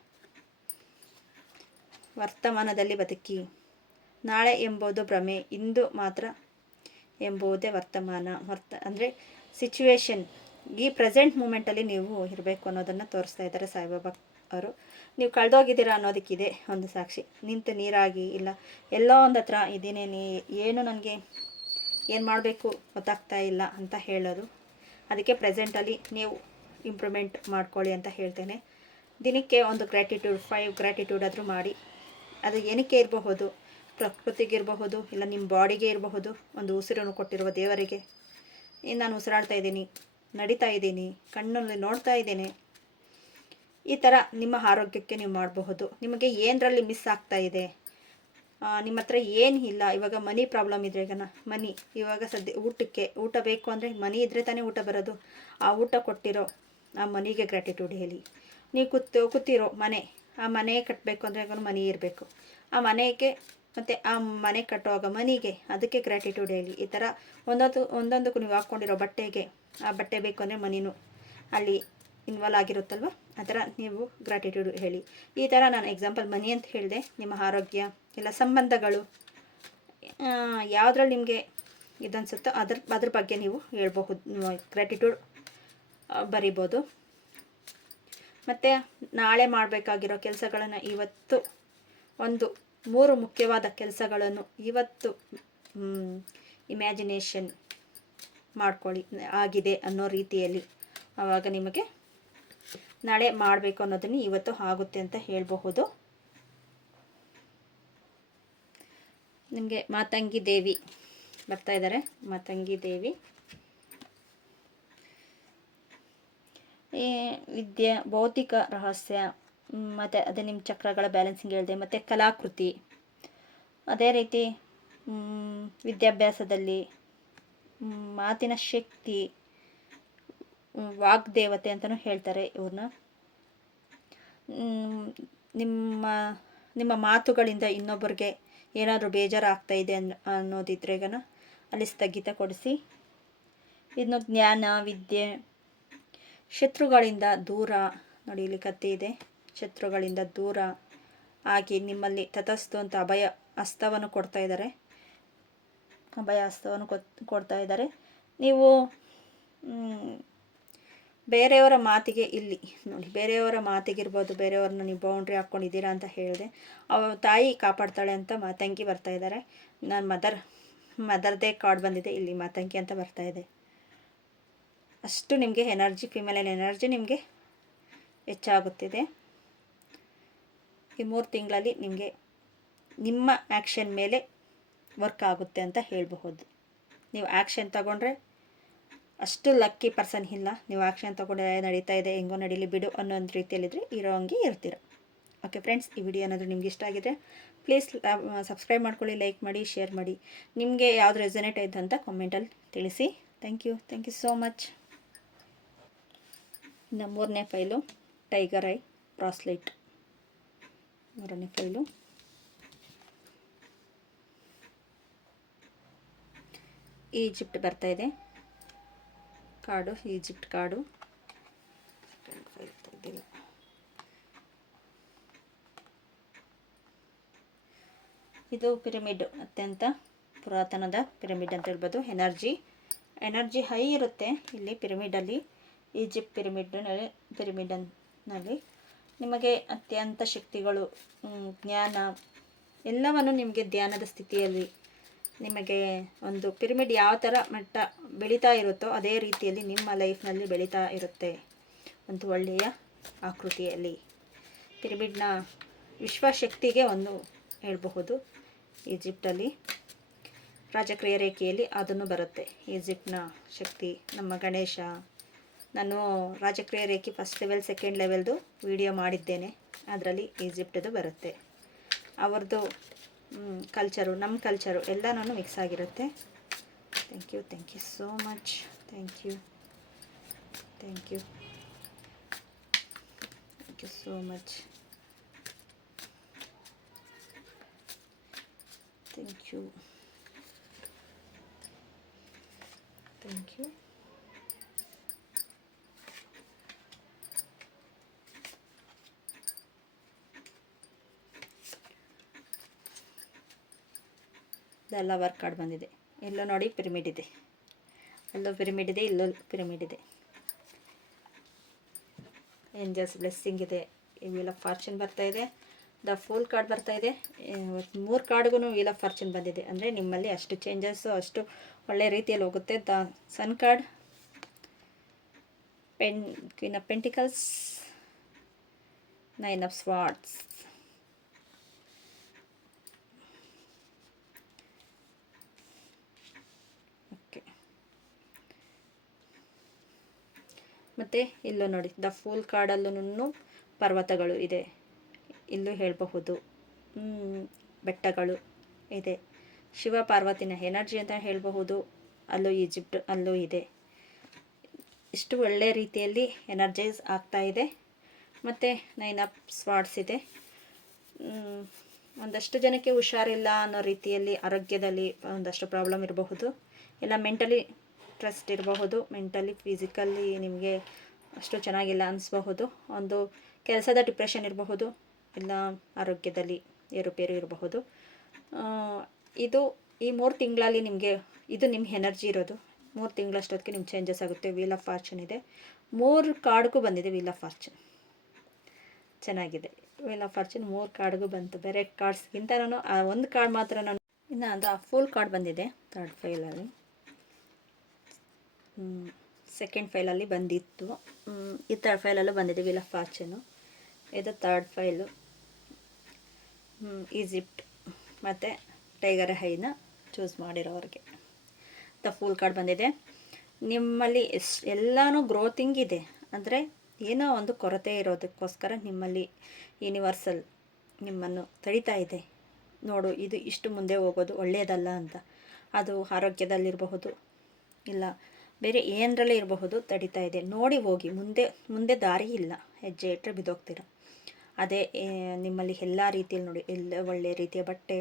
ವರ್ತಮಾನದಲ್ಲಿ ಬದುಕಿ, ನಾಳೆ ಎಂಬುದು ಭ್ರಮೆ, ಇಂದು ಮಾತ್ರ ಎಂಬುದೇ ವರ್ತಮಾನ. ಅಂದರೆ ಸಿಚುವೇಶನ್ ಈ ಪ್ರೆಸೆಂಟ್ ಮೂಮೆಂಟಲ್ಲಿ ನೀವು ಇರಬೇಕು ಅನ್ನೋದನ್ನು ತೋರಿಸ್ತಾ ಇದ್ದಾರೆ ಸಾಯಿಬಾಬಾ ಅವರು. ನೀವು ಕಳೆದೋಗಿದ್ದೀರಾ ಅನ್ನೋದಕ್ಕಿದೆ ಒಂದು ಸಾಕ್ಷಿ. ನಿಂತು ನೀರಾಗಿ ಇಲ್ಲ ಎಲ್ಲೋ ಒಂದು ಹತ್ರ ಇದ್ದೀನಿ, ಏನು ನನಗೆ ಏನು ಮಾಡಬೇಕು ಗೊತ್ತಾಗ್ತಾ ಇಲ್ಲ ಅಂತ ಹೇಳೋದು. ಅದಕ್ಕೆ ಪ್ರೆಸೆಂಟಲ್ಲಿ ನೀವು ಇಂಪ್ರೂವ್ಮೆಂಟ್ ಮಾಡ್ಕೊಳ್ಳಿ ಅಂತ ಹೇಳ್ತೇನೆ. ದಿನಕ್ಕೆ ಒಂದು ಗ್ರ್ಯಾಟಿಟ್ಯೂಡ್ 5 ಗ್ರ್ಯಾಟಿಟ್ಯೂಡ್ ಆದರೂ ಮಾಡಿ. ಅದು ಏನಕ್ಕೆ ಇರಬಹುದು, ಪ್ರಕೃತಿಗೆ ಇರಬಹುದು, ಇಲ್ಲ ನಿಮ್ಮ ಬಾಡಿಗೆ ಇರಬಹುದು. ಒಂದು ಉಸಿರನ್ನು ಕೊಟ್ಟಿರುವ ದೇವರಿಗೆ ನಾನು ಉಸಿರಾಡ್ತಾ ಇದ್ದೀನಿ, ನಡೀತಾ ಇದ್ದೀನಿ, ಕಣ್ಣಲ್ಲಿ ನೋಡ್ತಾ ಇದ್ದೇನೆ. ಈ ಥರ ನಿಮ್ಮ ಆರೋಗ್ಯಕ್ಕೆ ನೀವು ಮಾಡಬಹುದು. ನಿಮಗೆ ಏನರಲ್ಲಿ ಮಿಸ್ ಆಗ್ತಾ ಇದೆ, ನಿಮ್ಮ ಹತ್ರ ಏನು ಇಲ್ಲ, ಇವಾಗ ಮನಿ ಪ್ರಾಬ್ಲಮ್ ಇದ್ರೆ ಮನಿ ಇವಾಗ ಊಟ ಬೇಕು ಅಂದರೆ ಮನಿ ಇದ್ದರೆ ತಾನೇ ಊಟ ಬರೋದು. ಆ ಊಟ ಕೊಟ್ಟಿರೋ ಆ ಮನಿಗೆ ಗ್ರ್ಯಾಟಿಟ್ಯೂಡ್ ಹೇಳಿ. ನೀವು ಕೂತಿರೋ ಮನೆ, ಆ ಮನೆ ಕಟ್ಟಬೇಕು ಅಂದರೆ ಮನಿ ಇರಬೇಕು. ಆ ಮನೆಗೆ ಮತ್ತು ಆ ಮನೆ ಕಟ್ಟುವಾಗ ಮನಿಗೆ ಅದಕ್ಕೆ ಗ್ರ್ಯಾಟಿಟ್ಯೂಡ್ ಹೇಳಿ. ಈ ಥರ ಒಂದೊಂದಕ್ಕೂ ನೀವು ಹಾಕ್ಕೊಂಡಿರೋ ಬಟ್ಟೆಗೆ ಆ ಬಟ್ಟೆ ಬೇಕು ಅಂದರೆ ಮನಿನೂ ಅಲ್ಲಿ ಇನ್ವಾಲ್ವ್ ಆಗಿರುತ್ತಲ್ವ, ಆ ಥರ ನೀವು ಗ್ರ್ಯಾಟಿಟ್ಯೂಡ್ ಹೇಳಿ. ಈ ಥರ ನಾನು ಎಕ್ಸಾಂಪಲ್ ಮನಿ ಅಂತ ಹೇಳಿದೆ. ನಿಮ್ಮ ಆರೋಗ್ಯ ಇಲ್ಲ ಸಂಬಂಧಗಳು ಯಾವುದ್ರಲ್ಲಿ ನಿಮಗೆ ಇದನ್ಸುತ್ತೋ ಅದ್ರ ಬಗ್ಗೆ ನೀವು ಹೇಳ್ಬಹುದು, ಗ್ರ್ಯಾಟಿಟ್ಯೂಡ್ ಬರಿಬೋದು. ಮತ್ತು ನಾಳೆ ಮಾಡಬೇಕಾಗಿರೋ ಕೆಲಸಗಳನ್ನು ಇವತ್ತು ಒಂದು 3 ಮುಖ್ಯವಾದ ಕೆಲಸಗಳನ್ನು ಇವತ್ತು ಇಮ್ಯಾಜಿನೇಷನ್ ಮಾಡ್ಕೊಳ್ಳಿ ಆಗಿದೆ ಅನ್ನೋ ರೀತಿಯಲ್ಲಿ. ಆವಾಗ ನಿಮಗೆ ನಾಳೆ ಮಾಡಬೇಕು ಅನ್ನೋದನ್ನು ಇವತ್ತು ಆಗುತ್ತೆ ಅಂತ ಹೇಳಬಹುದು. ನಿಮಗೆ ಮಾತಂಗಿ ದೇವಿ ಬರ್ತಾ ಇದ್ದಾರೆ. ಮಾತಂಗಿ ದೇವಿ ವಿದ್ಯೆ, ಭೌತಿಕ ರಹಸ್ಯ, ಮತ್ತು ಅದೇ ನಿಮ್ಮ ಚಕ್ರಗಳ ಬ್ಯಾಲೆನ್ಸಿಂಗ್ ಹೇಳಿದೆ. ಮತ್ತು ಕಲಾಕೃತಿ, ಅದೇ ರೀತಿ ವಿದ್ಯಾಭ್ಯಾಸದಲ್ಲಿ ಮಾತಿನ ಶಕ್ತಿ, ವಾಗ್ದೇವತೆ ಅಂತಲೂ ಹೇಳ್ತಾರೆ ಇವ್ರನ್ನ. ನಿಮ್ಮ ಮಾತುಗಳಿಂದ ಇನ್ನೊಬ್ಬರಿಗೆ ಏನಾದರೂ ಬೇಜಾರಾಗ್ತಾ ಇದೆ ಅನ್ನೋದಿದ್ರೆ ಅಲ್ಲಿ ಸ್ಥಗಿತಗೊಳಿಸಿ. ಇನ್ನು ಜ್ಞಾನ, ವಿದ್ಯೆ, ಶತ್ರುಗಳಿಂದ ದೂರ ನೋಡಿ, ಇಲ್ಲಿ ಕತ್ತಿ ಇದೆ. ಶತ್ರುಗಳಿಂದ ದೂರ ಆಗಿ ನಿಮ್ಮಲ್ಲಿ ತಟಸ್ಥ ಅಂತ ಅಭಯ ಹಸ್ತವನ್ನು ಕೊಡ್ತಾ ಇದ್ದಾರೆ. ಅಭಯ ಹಸ್ತವನ್ನು ಕೊಡ್ತಾ ಇದ್ದಾರೆ. ನೀವು ಬೇರೆಯವರ ಮಾತಿಗೆ ಇಲ್ಲಿ ನೋಡಿ, ಬೇರೆಯವರ ಮಾತಿಗಿರ್ಬೋದು, ಬೇರೆಯವ್ರನ್ನ ನೀವು ಬೌಂಡ್ರಿ ಹಾಕ್ಕೊಂಡಿದ್ದೀರಾ ಅಂತ ಹೇಳಿದೆ. ತಾಯಿ ಕಾಪಾಡ್ತಾಳೆ ಅಂತ ಮಾತಂಗಿ ಬರ್ತಾ ಇದ್ದಾರೆ. ನಾನು ಮದರ್ದೇ ಕಾರ್ಡ್ ಬಂದಿದೆ, ಇಲ್ಲಿ ಮಾತಂಗಿ ಅಂತ ಬರ್ತಾ ಇದೆ. ಅಷ್ಟು ನಿಮಗೆ ಎನರ್ಜಿ, ಫಿಮೇಲ್ ಎನರ್ಜಿ ನಿಮಗೆ ಹೆಚ್ಚಾಗುತ್ತಿದೆ. ಈ 3 ತಿಂಗಳಲ್ಲಿ ನಿಮಗೆ ನಿಮ್ಮ ಆ್ಯಕ್ಷನ್ ಮೇಲೆ ವರ್ಕ್ ಆಗುತ್ತೆ ಅಂತ ಹೇಳಬಹುದು. ನೀವು ಆ್ಯಕ್ಷನ್ ತಗೊಂಡ್ರೆ ಅಷ್ಟು ಲಕ್ಕಿ ಪರ್ಸನ್ ಇಲ್ಲ. ನೀವು ಆ್ಯಕ್ಷನ್ ತೊಗೊಂಡ್ರೆ ನಡೀತಾ ಇದೆ, ಹೆಂಗೋ ನಡೀಲಿ ಬಿಡು ಅನ್ನೋ ಒಂದು ರೀತಿಯಲ್ಲಿದ್ದರೆ ಇರೋ ಹಂಗೆ ಇರ್ತೀರ. ಓಕೆ ಫ್ರೆಂಡ್ಸ್, ಈ ವಿಡಿಯೋ ಏನಾದರೂ ನಿಮ್ಗೆ ಇಷ್ಟ ಆಗಿದ್ರೆ ಪ್ಲೀಸ್ ಸಬ್ಸ್ಕ್ರೈಬ್ ಮಾಡ್ಕೊಳ್ಳಿ, ಲೈಕ್ ಮಾಡಿ, ಶೇರ್ ಮಾಡಿ. ನಿಮಗೆ ಯಾವ್ದು ರೆಸನೇಟ್ ಆಯ್ತು ಅಂತ ಕಾಮೆಂಟಲ್ಲಿ ತಿಳಿಸಿ. Thank you so much. ಇನ್ನು ಮೂರನೇ ಫೈಲು ಟೈಗರ್ ಐ ಬ್ರಾಸ್ಲೆಟ್. ಮೂರನೇ ಫೈಲು ಈಜಿಪ್ಟ್ ಬರ್ತಾ ಇದೆ ಕಾರ್ಡು, ಈಜಿಪ್ಟ್ ಕಾರ್ಡು. ಫೈಲ್ ತೆಗೆದಿಲ್ಲ. ಇದು ಪಿರಮಿಡ್, ಅತ್ಯಂತ ಪುರಾತನದ ಪಿರಮಿಡ್ ಅಂತ ಹೇಳ್ಬೋದು. ಎನರ್ಜಿ ಹೈ ಇರುತ್ತೆ ಇಲ್ಲಿ ಪಿರಮಿಡಲ್ಲಿ. ಈಜಿಪ್ಟ್ ಪಿರಮಿಡ್ನಲ್ಲಿ ನಿಮಗೆ ಅತ್ಯಂತ ಶಕ್ತಿಗಳು, ಜ್ಞಾನ ಎಲ್ಲವನ್ನು ನಿಮಗೆ ಧ್ಯಾನದ ಸ್ಥಿತಿಯಲ್ಲಿ ನಿಮಗೆ ಒಂದು ಪಿರಮಿಡ್ ಯಾವ ಥರ ಮಟ್ಟ ಬೆಳೀತಾ ಇರುತ್ತೋ ಅದೇ ರೀತಿಯಲ್ಲಿ ನಿಮ್ಮ ಲೈಫ್ನಲ್ಲಿ ಬೆಳೀತಾ ಇರುತ್ತೆ, ಒಂದು ಒಳ್ಳೆಯ ಆಕೃತಿಯಲ್ಲಿ. ಪಿರಮಿಡ್ನ ವಿಶ್ವಶಕ್ತಿಗೆ ಒಂದು ಹೇಳಬಹುದು. ಈಜಿಪ್ಟಲ್ಲಿ ರಾಜಕ್ರಿಯ ರೇಖೆಯಲ್ಲಿ ಅದನ್ನು ಬರುತ್ತೆ, ಈಜಿಪ್ಟ್ನ ಶಕ್ತಿ. ನಮ್ಮ ಗಣೇಶ, ನಾನು ರಾಜಕ್ರಿಯ ರೇಖೆ ಫಸ್ಟ್ ಲೆವೆಲ್ ಸೆಕೆಂಡ್ ಲೆವೆಲ್ದು ವಿಡಿಯೋ ಮಾಡಿದ್ದೇನೆ, ಅದರಲ್ಲಿ ಈಜಿಪ್ಟದು ಬರುತ್ತೆ. ಅವ್ರದ್ದು ಕಲ್ಚರು ನಮ್ಮ ಕಲ್ಚರು ಎಲ್ಲನೂ ಮಿಕ್ಸ್ ಆಗಿರುತ್ತೆ. Thank you so much. Thank you so much. Thank you. ಇದೆಲ್ಲ ವರ್ಕ್ ಕಾರ್ಡ್ ಬಂದಿದೆ. ಎಲ್ಲೋ ನೋಡಿ ಪಿರಮಿಡ್ ಇದೆ, ಅಲ್ಲೋ ಪಿರಮಿಡ್ ಇದೆ, ಇಲ್ಲೋ ಪಿರಮಿಡ್ ಇದೆ. ಏಂಜಲ್ಸ್ ಬ್ಲೆಸ್ಸಿಂಗ್ ಇದೆ. ವೀಲ್ ಆಫ್ ಫಾರ್ಚೂನ್ ಬರ್ತಾ ಇದೆ. ದ ಫೂಲ್ ಕಾರ್ಡ್ ಬರ್ತಾ ಇದೆ. 3 ಕಾರ್ಡ್ಗೂ ವೀಲ್ ಆಫ್ ಫಾರ್ಚೂನ್ ಬಂದಿದೆ. ಅಂದರೆ ನಿಮ್ಮಲ್ಲಿ ಅಷ್ಟು ಚೇಂಜಸ್ಸು ಅಷ್ಟು ಒಳ್ಳೆ ರೀತಿಯಲ್ಲಿ ಹೋಗುತ್ತೆ. The sun card, queen of pentacles, 9 of swords. ಮತ್ತು ಇಲ್ಲೂ ನೋಡಿ ದ ಫೂಲ್ ಕಾರ್ಡಲ್ಲೂ ಪರ್ವತಗಳು ಇದೆ, ಇಲ್ಲೂ ಹೇಳಬಹುದು. ಬೆಟ್ಟಗಳು ಇದೆ. ಶಿವ ಪಾರ್ವತಿನ ಎನರ್ಜಿ ಅಂತ ಹೇಳಬಹುದು. ಅಲ್ಲೂ ಈಜಿಪ್ಟ್ ಅಲ್ಲೂ ಇದೆ. ಇಷ್ಟು ಒಳ್ಳೆಯ ರೀತಿಯಲ್ಲಿ ಎನರ್ಜೈಸ್ ಆಗ್ತಾ ಇದೆ. ಮತ್ತು 9 ಆಫ್ ಸ್ವಾರ್ಡ್ಸ್ ಇದೆ. ಒಂದಷ್ಟು ಜನಕ್ಕೆ ಹುಷಾರಿಲ್ಲ ಅನ್ನೋ ರೀತಿಯಲ್ಲಿ ಆರೋಗ್ಯದಲ್ಲಿ ಒಂದಷ್ಟು ಪ್ರಾಬ್ಲಮ್ ಇರಬಹುದು. ಇಲ್ಲ ಮೆಂಟಲಿ ಸ್ಟ್ರೆಸ್ಡ್ ಇರಬಹುದು, ಮೆಂಟಲಿ ಫಿಸಿಕಲಿ ನಿಮಗೆ ಅಷ್ಟು ಚೆನ್ನಾಗಿಲ್ಲ ಅನಿಸಬಹುದು. ಒಂದು ಕೆಲಸದ ಡಿಪ್ರೆಷನ್ ಇರಬಹುದು, ಇಲ್ಲ ಆರೋಗ್ಯದಲ್ಲಿ ಏರುಪೇರು ಇರಬಹುದು. ಇದು ಈ 3 ತಿಂಗಳಲ್ಲಿ ನಿಮಗೆ ಇದು ನಿಮ್ಮ ಎನರ್ಜಿ ಇರೋದು. 3 ತಿಂಗಳಷ್ಟೊತ್ತಿಗೆ ನಿಮ್ಮ ಚೇಂಜಸ್ ಆಗುತ್ತೆ. ವೀಲ್ ಆಫ್ ಫಾರ್ಚೂನ್ ಇದೆ. 3 ಕಾರ್ಡ್ಗೂ ಬಂದಿದೆ ವೀಲ್ ಆಫ್ ಫಾರ್ಚೂನ್. ಚೆನ್ನಾಗಿದೆ. ವೀಲ್ ಆಫ್ ಫಾರ್ಚೂನ್ 3 ಕಾರ್ಡ್ಗೂ ಬಂತು. ಬೇರೆ ಕಾರ್ಡ್ಸ್ಗಿಂತ ನಾನು ಒಂದು ಕಾರ್ಡ್ ಮಾತ್ರ ನಾನು ಇನ್ನು ಅದು ಫುಲ್ ಕಾರ್ಡ್ ಬಂದಿದೆ ಥರ್ಡ್ ಫೈಲಲ್ಲಿ. ಸೆಕೆಂಡ್ ಫೈಲಲ್ಲಿ ಬಂದಿತ್ತು. ಈ ಥರ್ಡ್ ಫೈಲಲ್ಲೂ ಬಂದಿದೆ ವೀಲ್ ಆಫ್ ಫಾರ್ಚೂನು. ಇದು ಥರ್ಡ್ ಫೈಲು ಈಜಿಪ್ಟ್ ಮತ್ತು ಟೈಗರ್ ಹೈನ ಚೂಸ್ ಮಾಡಿರೋರಿಗೆ. ದ ಫುಲ್ ಕಾರ್ಡ್ ಬಂದಿದೆ. ನಿಮ್ಮಲ್ಲಿ ಎಲ್ಲನೂ ಗ್ರೋತಿಂಗ್ ಇದೆ. ಅಂದರೆ ಏನೋ ಒಂದು ಕೊರತೆ ಇರೋದಕ್ಕೋಸ್ಕರ ನಿಮ್ಮಲ್ಲಿ ಯೂನಿವರ್ಸಲ್ ನಿಮ್ಮನ್ನು ತಡಿತಾ ಇದೆ. ನೋಡು, ಇದು ಇಷ್ಟು ಮುಂದೆ ಹೋಗೋದು ಒಳ್ಳೆಯದಲ್ಲ ಅಂತ. ಅದು ಆರೋಗ್ಯದಲ್ಲಿರಬಹುದು, ಇಲ್ಲ ಬೇರೆ ಏನರಲ್ಲೇ ಇರಬಹುದು, ತಡಿತಾ ಇದೆ. ನೋಡಿ ಹೋಗಿ, ಮುಂದೆ ದಾರಿ ಇಲ್ಲ. ಹೆಜ್ಜೆ ಇಟ್ಟರೆ ಬಿದ್ದೋಗ್ತೀರ. ಅದೇ ನಿಮ್ಮಲ್ಲಿ ಎಲ್ಲ ರೀತಿಯಲ್ಲಿ ನೋಡಿ, ಎಲ್ಲ ಒಳ್ಳೆಯ ರೀತಿಯ ಬಟ್ಟೆ,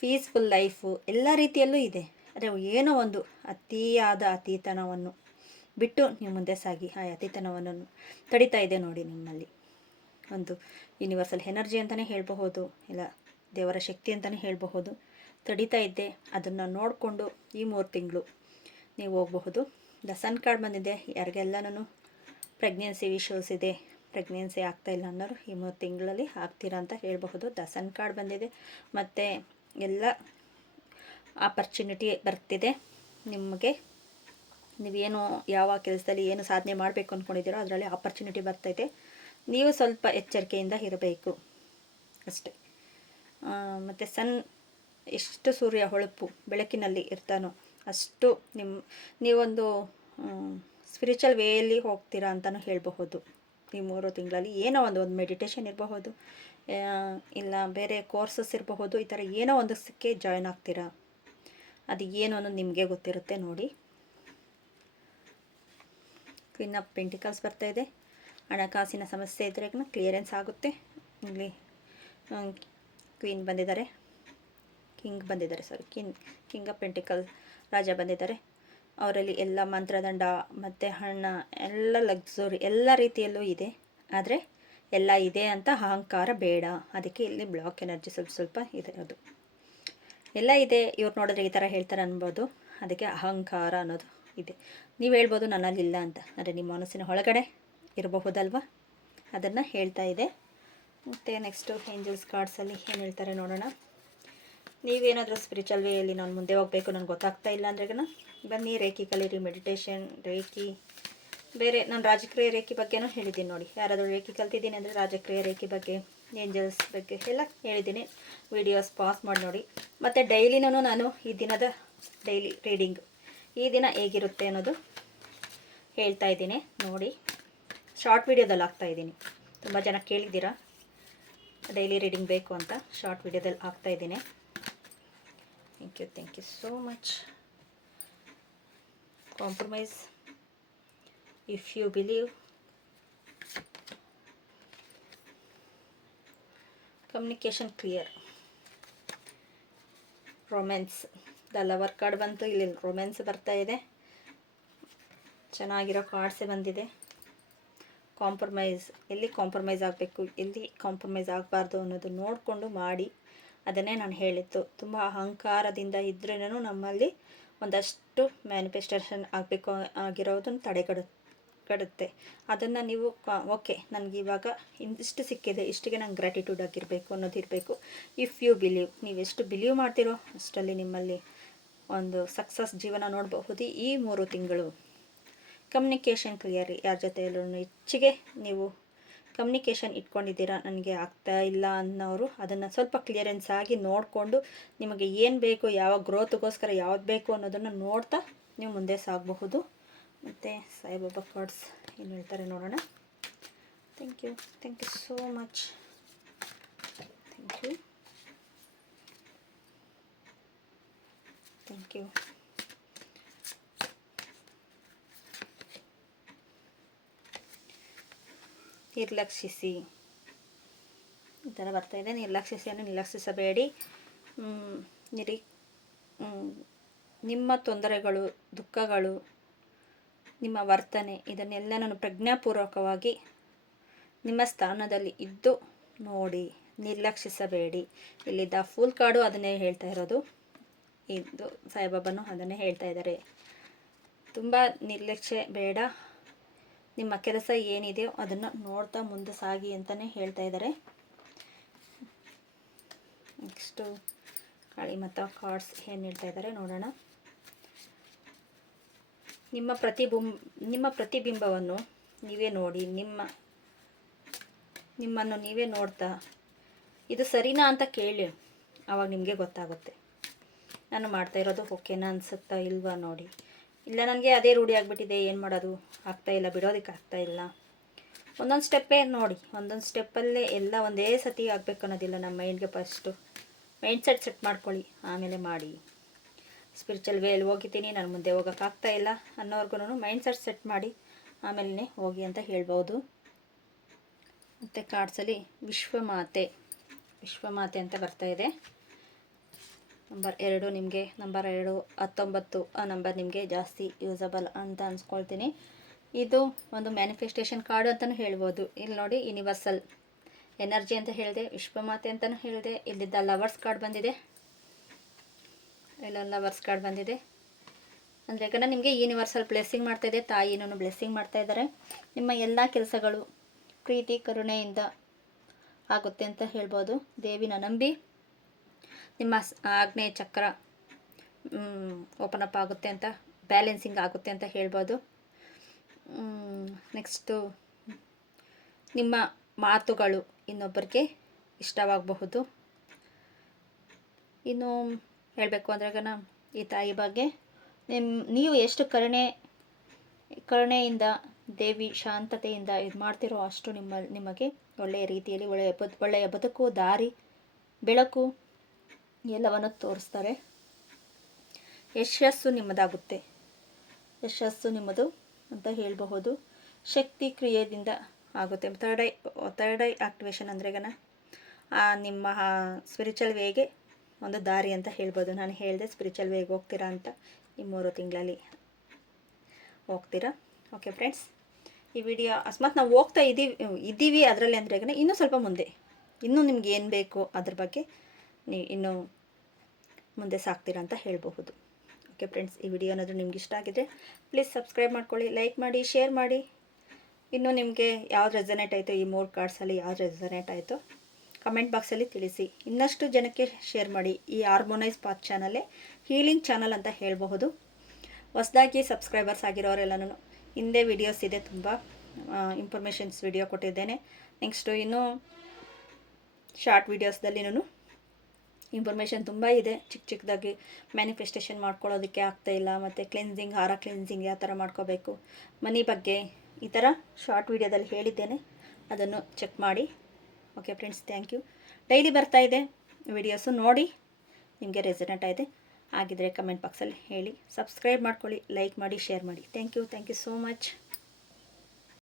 ಪೀಸ್ಫುಲ್ ಲೈಫು ಎಲ್ಲ ರೀತಿಯಲ್ಲೂ ಇದೆ. ಅದೇ ಏನೋ ಒಂದು ಅತೀತನವನ್ನು ಬಿಟ್ಟು ನೀವು ಮುಂದೆ ಸಾಗಿ. ಆ ಅತೀತನವನ್ನು ತಡಿತಾ ಇದೆ ನೋಡಿ ನಿಮ್ಮಲ್ಲಿ. ಒಂದು ಯೂನಿವರ್ಸಲ್ ಎನರ್ಜಿ ಅಂತಲೇ ಹೇಳಬಹುದು, ಇಲ್ಲ ದೇವರ ಶಕ್ತಿ ಅಂತಲೇ ಹೇಳಬಹುದು. ತಡಿತಾ ಇದ್ದೆ. ಅದನ್ನು ನೋಡಿಕೊಂಡು ಈ 3 ತಿಂಗಳು ನೀವು ಹೋಗಬಹುದು. ದ ಸನ್ ಕಾರ್ಡ್ ಬಂದಿದೆ. ಯಾರಿಗೆಲ್ಲನೂ ಪ್ರೆಗ್ನೆನ್ಸಿ ಇಶ್ಯೂಸ್ ಇದೆ, ಪ್ರೆಗ್ನೆನ್ಸಿ ಆಗ್ತಾಯಿಲ್ಲ ಅನ್ನೋರು ಈ 3 ತಿಂಗಳಲ್ಲಿ ಆಗ್ತೀರಾ ಅಂತ ಹೇಳಬಹುದು. ದ ಸನ್ ಕಾರ್ಡ್ ಬಂದಿದೆ. ಮತ್ತು ಎಲ್ಲ ಆಪರ್ಚುನಿಟಿ ಬರ್ತಿದೆ ನಿಮಗೆ. ನೀವೇನು ಯಾವ ಕೆಲಸದಲ್ಲಿ ಏನು ಸಾಧನೆ ಮಾಡಬೇಕು ಅಂದ್ಕೊಂಡಿದ್ದೀರೋ ಅದರಲ್ಲಿ ಆಪರ್ಚುನಿಟಿ ಬರ್ತೈತೆ. ನೀವು ಸ್ವಲ್ಪ ಎಚ್ಚರಿಕೆಯಿಂದ ಇರಬೇಕು ಅಷ್ಟೇ. ಮತ್ತು ಎಷ್ಟು ಸೂರ್ಯ ಹೊಳಪು ಬೆಳಕಿನಲ್ಲಿ ಇರ್ತಾನೋ ಅಷ್ಟು ನೀವೊಂದು ಸ್ಪಿರಿಚುವಲ್ ವೇಯಲ್ಲಿ ಹೋಗ್ತೀರಾ ಅಂತಲೂ ಹೇಳಬಹುದು. ಈ 3 ತಿಂಗಳಲ್ಲಿ ಏನೋ ಒಂದು ಮೆಡಿಟೇಷನ್ ಇರಬಹುದು, ಇಲ್ಲ ಬೇರೆ ಕೋರ್ಸಸ್ ಇರಬಹುದು, ಈ ಥರ ಏನೋ ಒಂದಕ್ಕೆ ಜಾಯ್ನ್ ಆಗ್ತೀರಾ. ಅದು ಏನು ಅನ್ನೋದು ನಿಮಗೆ ಗೊತ್ತಿರುತ್ತೆ ನೋಡಿ. ಕ್ವೀನ್ ಆಫ್ ಪೆಂಟಿಕಲ್ಸ್ ಬರ್ತಾ ಇದೆ. ಹಣಕಾಸಿನ ಸಮಸ್ಯೆ ಇದ್ದರೆ ಕ್ಲಿಯರೆನ್ಸ್ ಆಗುತ್ತೆ. ಇಲ್ಲಿ ಕ್ವೀನ್ ಬಂದಿದ್ದಾರೆ, ಕಿಂಗ್ ಬಂದಿದ್ದಾರೆ, ಕಿಂಗ್ ಆಫ್ ಪೆಂಟಿಕಲ್ ರಾಜ ಬಂದಿದ್ದಾರೆ. ಅವರಲ್ಲಿ ಎಲ್ಲ ಮಂತ್ರದಂಡ ಮತ್ತು ಹಣ ಎಲ್ಲ ಲಕ್ಸುರಿ ಎಲ್ಲ ರೀತಿಯಲ್ಲೂ ಇದೆ. ಆದರೆ ಎಲ್ಲ ಇದೆ ಅಂತ ಅಹಂಕಾರ ಬೇಡ. ಅದಕ್ಕೆ ಇಲ್ಲಿ ಬ್ಲಾಕ್ ಎನರ್ಜಿ ಸ್ವಲ್ಪ ಇದೆ. ಅದು ಎಲ್ಲ ಇದೆ, ಇವ್ರು ನೋಡಿದ್ರೆ ಈ ಥರ ಹೇಳ್ತಾರೆ ಅನ್ಬೋದು. ಅದಕ್ಕೆ ಅಹಂಕಾರ ಅನ್ನೋದು ಇದೆ. ನೀವು ಹೇಳ್ಬೋದು ನನ್ನಲ್ಲಿಲ್ಲ ಅಂತ, ಆದರೆ ನಿಮ್ಮ ಮನಸ್ಸಿನ ಒಳಗಡೆ ಇರಬಹುದಲ್ವ, ಅದನ್ನು ಹೇಳ್ತಾ ಇದೆ. ಮತ್ತು ನೆಕ್ಸ್ಟು ಏಂಜಲ್ಸ್ ಕಾರ್ಡ್ಸಲ್ಲಿ ಏನು ಹೇಳ್ತಾರೆ ನೋಡೋಣ. ನೀವೇನಾದರೂ ಸ್ಪಿರಿಚುವಲ್ ವೇಯಲ್ಲಿ ನಾನು ಮುಂದೆ ಹೋಗಬೇಕು, ನನಗೆ ಗೊತ್ತಾಗ್ತಾ ಇಲ್ಲ ಅಂದ್ರೆ ಬನ್ನಿ ರೇಖಿ ಕಲೀರಿ, ಮೆಡಿಟೇಷನ್, ರೇಖಿ, ಬೇರೆ ನಾನು ರಾಜಕ್ರಿಯ ರೇಖಿ ಬಗ್ಗೆನೂ ಹೇಳಿದ್ದೀನಿ ನೋಡಿ. ಯಾರಾದರೂ ರೇಖಿ ಕಲ್ತಿದ್ದೀನಿ ಅಂದರೆ ರಾಜಕ್ರಿಯ ರೇಖಿ ಬಗ್ಗೆ, ಏಂಜಲ್ಸ್ ಬಗ್ಗೆ ಎಲ್ಲ ಹೇಳಿದ್ದೀನಿ. ವಿಡಿಯೋಸ್ ಪಾಸ್ ಮಾಡಿ ನೋಡಿ. ಮತ್ತು ಡೈಲಿನೂ ನಾನು ಈ ದಿನದ ಡೈಲಿ ರೀಡಿಂಗ್ ಈ ದಿನ ಹೇಗಿರುತ್ತೆ ಅನ್ನೋದು ಹೇಳ್ತಾ ಇದ್ದೀನಿ ನೋಡಿ. ಶಾರ್ಟ್ ವಿಡಿಯೋದಲ್ಲಿ ಹಾಕ್ತಾಯಿದ್ದೀನಿ. ತುಂಬ ಜನ ಕೇಳಿದ್ದೀರಾ ಡೈಲಿ ರೀಡಿಂಗ್ ಬೇಕು ಅಂತ, ಶಾರ್ಟ್ ವಿಡಿಯೋದಲ್ಲಿ ಹಾಕ್ತಾಯಿದ್ದೀನಿ. Thank you so much. Compromise if you believe, communication clear, romance, the lover card ಬಂತು. ಇಲ್ಲಿ ರೊಮ್ಯಾನ್ಸ್ ಬರ್ತಾ ಇದೆ, ಚೆನ್ನಾಗಿರೋ ಕಾರ್ಡ್ಸೇ ಬಂದಿದೆ. ಕಾಂಪ್ರಮೈಸ್, ಎಲ್ಲಿ ಕಾಂಪ್ರಮೈಸ್ ಆಗಬೇಕು, ಎಲ್ಲಿ ಕಾಂಪ್ರಮೈಸ್ ಆಗಬಾರ್ದು ಅನ್ನೋದು ನೋಡಿಕೊಂಡು ಮಾಡಿ. ಅದನ್ನೇ ನಾನು ಹೇಳಿದ್ದು. ತುಂಬ ಅಹಂಕಾರದಿಂದ ಇದ್ರೇನೂ ನಮ್ಮಲ್ಲಿ ಒಂದಷ್ಟು ಮ್ಯಾನಿಫೆಸ್ಟೇಷನ್ ಆಗಬೇಕು ಆಗಿರೋದನ್ನು ತಡೆಗಡುತ್ತೆ. ಅದನ್ನು ನೀವು ಓಕೆ ನನಗೆ ಇವಾಗ ಇಷ್ಟು ಸಿಕ್ಕಿದೆ, ಇಷ್ಟಿಗೆ ನಂಗೆ ಗ್ರ್ಯಾಟಿಟ್ಯೂಡ್ ಆಗಿರಬೇಕು ಅನ್ನೋದು ಇರಬೇಕು. ಇಫ್ ಯು ಬಿಲೀವ್, ನೀವು ಎಷ್ಟು ಬಿಲೀವ್ ಮಾಡ್ತೀರೋ ಅಷ್ಟರಲ್ಲಿ ನಿಮ್ಮಲ್ಲಿ ಒಂದು ಸಕ್ಸಸ್ ಜೀವನ ನೋಡಬಹುದು ಈ 3 ತಿಂಗಳು. ಕಮ್ಯುನಿಕೇಷನ್ ಕ್ಲಿಯರ್, ಯಾರ ಜೊತೆ ಎಲ್ಲರೂ ಹೆಚ್ಚಿಗೆ ನೀವು ಕಮ್ಯುನಿಕೇಷನ್ ಇಟ್ಕೊಂಡಿದ್ದೀರಾ, ನನಗೆ ಆಗ್ತಾ ಇಲ್ಲ ಅನ್ನೋರು ಅದನ್ನು ಸ್ವಲ್ಪ ಕ್ಲಿಯರೆನ್ಸ್ ಆಗಿ ನೋಡಿಕೊಂಡು ನಿಮಗೆ ಏನು ಬೇಕು, ಯಾವ ಗ್ರೋತ್ಗೋಸ್ಕರ ಯಾವ್ದು ಬೇಕು ಅನ್ನೋದನ್ನು ನೋಡ್ತಾ ನೀವು ಮುಂದೆ ಸಾಗಬಹುದು. ಮತ್ತು ಸಾಯಿಬಾಬಾ ಕಾರ್ಡ್ಸ್ ಏನು ಹೇಳ್ತಾರೆ ನೋಡೋಣ. Thank you so much. Thank you. ನಿರ್ಲಕ್ಷಿಸಿ, ಈ ಥರ ಬರ್ತಾಯಿದೆ. ನಿರ್ಲಕ್ಷಿಸಬೇಡಿ. ನಿಮ್ಮ ತೊಂದರೆಗಳು, ದುಃಖಗಳು, ನಿಮ್ಮ ವರ್ತನೆ ಇದನ್ನೆಲ್ಲ ನಾನು ಪ್ರಜ್ಞಾಪೂರ್ವಕವಾಗಿ ನಿಮ್ಮ ಸ್ಥಾನದಲ್ಲಿ ಇದ್ದು ನೋಡಿ, ನಿರ್ಲಕ್ಷಿಸಬೇಡಿ. ಇಲ್ಲಿದ್ದ ಫುಲ್ ಕಾರ್ಡು ಅದನ್ನೇ ಹೇಳ್ತಾ ಇರೋದು. ಇದು ಸಾಯಿಬಾಬಾನು ಅದನ್ನೇ ಹೇಳ್ತಾ ಇದ್ದಾರೆ. ತುಂಬ ನಿರ್ಲಕ್ಷ್ಯ ಬೇಡ. ನಿಮ್ಮ ಕೆಲಸ ಏನಿದೆಯೋ ಅದನ್ನು ನೋಡ್ತಾ ಮುಂದೆ ಸಾಗಿ ಅಂತಲೇ ಹೇಳ್ತಾ ಇದ್ದಾರೆ. ನೆಕ್ಸ್ಟು ಕಾಳಿಮಾತಾ ಕಾರ್ಡ್ಸ್ ಏನು ಹೇಳ್ತಾ ಇದ್ದಾರೆ ನೋಡೋಣ. ನಿಮ್ಮ ಪ್ರತಿಬಿಂಬವನ್ನು ನೀವೇ ನೋಡಿ, ನಿಮ್ಮನ್ನು ನೀವೇ ನೋಡ್ತಾ ಇದು ಸರಿನಾ ಅಂತ ಕೇಳಿ, ಆವಾಗ ನಿಮಗೆ ಗೊತ್ತಾಗುತ್ತೆ ನಾನು ಮಾಡ್ತಾ ಇರೋದು ಓಕೆನಾ ಅನಿಸುತ್ತಾ ಇಲ್ವಾ ನೋಡಿ. ಇಲ್ಲ ನನಗೆ ಅದೇ ರೂಢಿ ಆಗಿಬಿಟ್ಟಿದೆ, ಏನು ಮಾಡೋದು ಆಗ್ತಾಯಿಲ್ಲ, ಬಿಡೋದಕ್ಕೆ ಆಗ್ತಾಯಿಲ್ಲ. ಒಂದೊಂದು ಸ್ಟೆಪ್ಪೇ ನೋಡಿ, ಒಂದೊಂದು ಸ್ಟೆಪ್ಪಲ್ಲೇ ಎಲ್ಲ ಒಂದೇ ಸತಿ ಆಗಬೇಕು ಅನ್ನೋದಿಲ್ಲ. ನಮ್ಮ ಮೈಂಡ್ಗೆ ಫಸ್ಟು ಸೆಟ್ ಮಾಡ್ಕೊಳ್ಳಿ, ಆಮೇಲೆ ಮಾಡಿ. ಸ್ಪಿರಿಚುವಲ್ ವೇಯಲ್ಲಿ ಹೋಗಿದ್ದೀನಿ, ನಾನು ಮುಂದೆ ಹೋಗೋಕ್ಕಾಗ್ತಾಯಿಲ್ಲ ಅನ್ನೋರ್ಗು ಸೆಟ್ ಮಾಡಿ ಆಮೇಲೆ ಹೋಗಿ ಅಂತ ಹೇಳ್ಬೋದು. ಮತ್ತು ಕಾರ್ಡ್ಸಲ್ಲಿ ವಿಶ್ವಮಾತೆ ಅಂತ ಬರ್ತಾಯಿದೆ. ನಂಬರ್ 2 ನಿಮಗೆ, ನಂಬರ್ 2 19 ಆ ನಂಬರ್ ನಿಮಗೆ ಜಾಸ್ತಿ ಯೂಸಬಲ್ ಅಂತ ಅನ್ಸ್ಕೊಳ್ತೀನಿ. ಇದು ಒಂದು ಮ್ಯಾನಿಫೆಸ್ಟೇಷನ್ ಕಾರ್ಡ್ ಅಂತಲೂ ಹೇಳ್ಬೋದು. ಇಲ್ಲಿ ನೋಡಿ ಯೂನಿವರ್ಸಲ್ ಎನರ್ಜಿ ಅಂತ ಹೇಳಿದೆ, ವಿಶ್ವಮಾತೆ ಅಂತಲೂ ಹೇಳಿದೆ. ಇಲ್ಲಿದ್ದ ಲವರ್ಸ್ ಕಾರ್ಡ್ ಬಂದಿದೆ, ಇಲ್ಲ ಲವರ್ಸ್ ಕಾರ್ಡ್ ಬಂದಿದೆ. ಅಂದರೆ ಯಾಕಂದರೆ ನಿಮಗೆ ಯೂನಿವರ್ಸಲ್ ಬ್ಲೆಸ್ಸಿಂಗ್ ಮಾಡ್ತಾಯಿದೆ, ತಾಯಿನೂ ಬ್ಲೆಸ್ಸಿಂಗ್ ಮಾಡ್ತಾಯಿದ್ದಾರೆ. ನಿಮ್ಮ ಎಲ್ಲ ಕೆಲಸಗಳು ಪ್ರೀತಿ ಕರುಣೆಯಿಂದ ಆಗುತ್ತೆ ಅಂತ ಹೇಳ್ಬೋದು. ದೇವಿನ ನಂಬಿ ನಿಮ್ಮ ಆಗ್ನೇಯ ಚಕ್ರ ಓಪನ್ ಅಪ್ ಆಗುತ್ತೆ ಅಂತ, ಬ್ಯಾಲೆನ್ಸಿಂಗ್ ಆಗುತ್ತೆ ಅಂತ ಹೇಳ್ಬೋದು. ನೆಕ್ಸ್ಟು ನಿಮ್ಮ ಮಾತುಗಳು ಇನ್ನೊಬ್ಬರಿಗೆ ಇಷ್ಟವಾಗಬಹುದು. ಇನ್ನು ಹೇಳಬೇಕು ಅಂದ್ರೆ ಈ ತಾಯಿ ಬಗ್ಗೆ ನೀವು ಎಷ್ಟು ಕರುಣೆಯಿಂದ ದೇವಿ ಶಾಂತತೆಯಿಂದ ಇದು ಮಾಡ್ತಿರೋ ಅಷ್ಟು ನಿಮಗೆ ಒಳ್ಳೆಯ ರೀತಿಯಲ್ಲಿ ಒಳ್ಳೆಯ ಬದುಕು, ದಾರಿ, ಬೆಳಕು ಎಲ್ಲವನ್ನು ತೋರಿಸ್ತಾರೆ. ಯಶಸ್ಸು ನಿಮ್ಮದಾಗುತ್ತೆ, ಯಶಸ್ಸು ನಿಮ್ಮದು ಅಂತ ಹೇಳಬಹುದು. ಶಕ್ತಿ ಕ್ರಿಯೆಯಿಂದ ಆಗುತ್ತೆ. ಥರ್ಡ್ ಐ ಆಕ್ಟಿವೇಶನ್ ಅಂದರೆ ನಿಮ್ಮ ಸ್ಪಿರಿಚುವಲ್ ವೇಗೆ ಒಂದು ದಾರಿ ಅಂತ ಹೇಳ್ಬೋದು. ನಾನು ಹೇಳಿದೆ ಸ್ಪಿರಿಚುವಲ್ ವೇಗೆ ಹೋಗ್ತೀರಾ ಅಂತ, ಈ 3 ತಿಂಗಳಲ್ಲಿ ಹೋಗ್ತೀರಾ. ಓಕೆ ಫ್ರೆಂಡ್ಸ್, ಈ ವಿಡಿಯೋ ಅಕಸ್ಮಾತ್ ನಾವು ಹೋಗ್ತಾ ಇದ್ದೀವಿ ಅದರಲ್ಲಿ ಅಂದರೆ ಇನ್ನೂ ಸ್ವಲ್ಪ ಮುಂದೆ, ಇನ್ನೂ ನಿಮ್ಗೆ ಏನು ಬೇಕು ಅದ್ರ ಬಗ್ಗೆ ನೀವು ಇನ್ನೂ ಮುಂದೆ ಸಾಕ್ತೀರಾ ಅಂತ ಹೇಳಬಹುದು. ಓಕೆ ಫ್ರೆಂಡ್ಸ್, ಈ ವಿಡಿಯೋ ಏನಾದರೂ ನಿಮ್ಗೆ ಇಷ್ಟ ಆಗಿದ್ರೆ ಪ್ಲೀಸ್ ಸಬ್ಸ್ಕ್ರೈಬ್ ಮಾಡ್ಕೊಳ್ಳಿ, ಲೈಕ್ ಮಾಡಿ, ಶೇರ್ ಮಾಡಿ. ಇನ್ನೂ ನಿಮಗೆ ಯಾವ್ದು ರೆಸನೇಟ್ ಆಯಿತು, ಈ 3 ಕಾರ್ಡ್ಸಲ್ಲಿ ಯಾವ್ದು ರೆಸನೇಟ್ ಆಯಿತು ಕಮೆಂಟ್ ಬಾಕ್ಸಲ್ಲಿ ತಿಳಿಸಿ. ಇನ್ನಷ್ಟು ಜನಕ್ಕೆ ಶೇರ್ ಮಾಡಿ. ಈ ಹಾರ್ಮೋನೈಸ್ ಪಾತ್ ಚಾನಲೇ ಹೀಲಿಂಗ್ ಚಾನಲ್ ಅಂತ ಹೇಳಬಹುದು. ಹೊಸದಾಗಿ ಸಬ್ಸ್ಕ್ರೈಬರ್ಸ್ ಆಗಿರೋರೆಲ್ಲನೂ ಹಿಂದೆ ವಿಡಿಯೋಸ್ ಇದೆ, ತುಂಬ ಇನ್ಫಾರ್ಮೇಷನ್ಸ್ ವಿಡಿಯೋ ಕೊಟ್ಟಿದ್ದೇನೆ. ನೆಕ್ಸ್ಟು ಇನ್ನೂ ಶಾರ್ಟ್ ವೀಡಿಯೋಸ್ದಲ್ಲಿನೂ ಇನ್ಫಾರ್ಮೇಷನ್ ತುಂಬ ಇದೆ. ಚಿಕ್ಕದಾಗಿ ಮ್ಯಾನಿಫೆಸ್ಟೇಷನ್ ಮಾಡ್ಕೊಳ್ಳೋದಕ್ಕೆ ಆಗ್ತಾಯಿಲ್ಲ, ಮತ್ತು ಕ್ಲೆನ್ಸಿಂಗ್, ಹಾರ ಕ್ಲೆನ್ಸಿಂಗ್ ಯಾವ ಥರ ಮಾಡ್ಕೋಬೇಕು, ಮನಿ ಬಗ್ಗೆ ಈ ಥರ ಶಾರ್ಟ್ ವೀಡಿಯೋದಲ್ಲಿ ಹೇಳಿದ್ದೇನೆ, ಅದನ್ನು ಚೆಕ್ ಮಾಡಿ. Okay friends, thank you. Daily ಬರ್ತಾ ಇದೆ ವಿಡಿಯೋಸು, ನೋಡಿ ನಿಮಗೆ ರೆಸನೇಟ್ ಆಗಿದೆ ಆಗಿದ್ದರೆ ಕಮೆಂಟ್ ಬಾಕ್ಸಲ್ಲಿ ಹೇಳಿ. ಸಬ್ಸ್ಕ್ರೈಬ್ ಮಾಡ್ಕೊಳ್ಳಿ, ಲೈಕ್ ಮಾಡಿ, ಶೇರ್ ಮಾಡಿ. Thank you so much.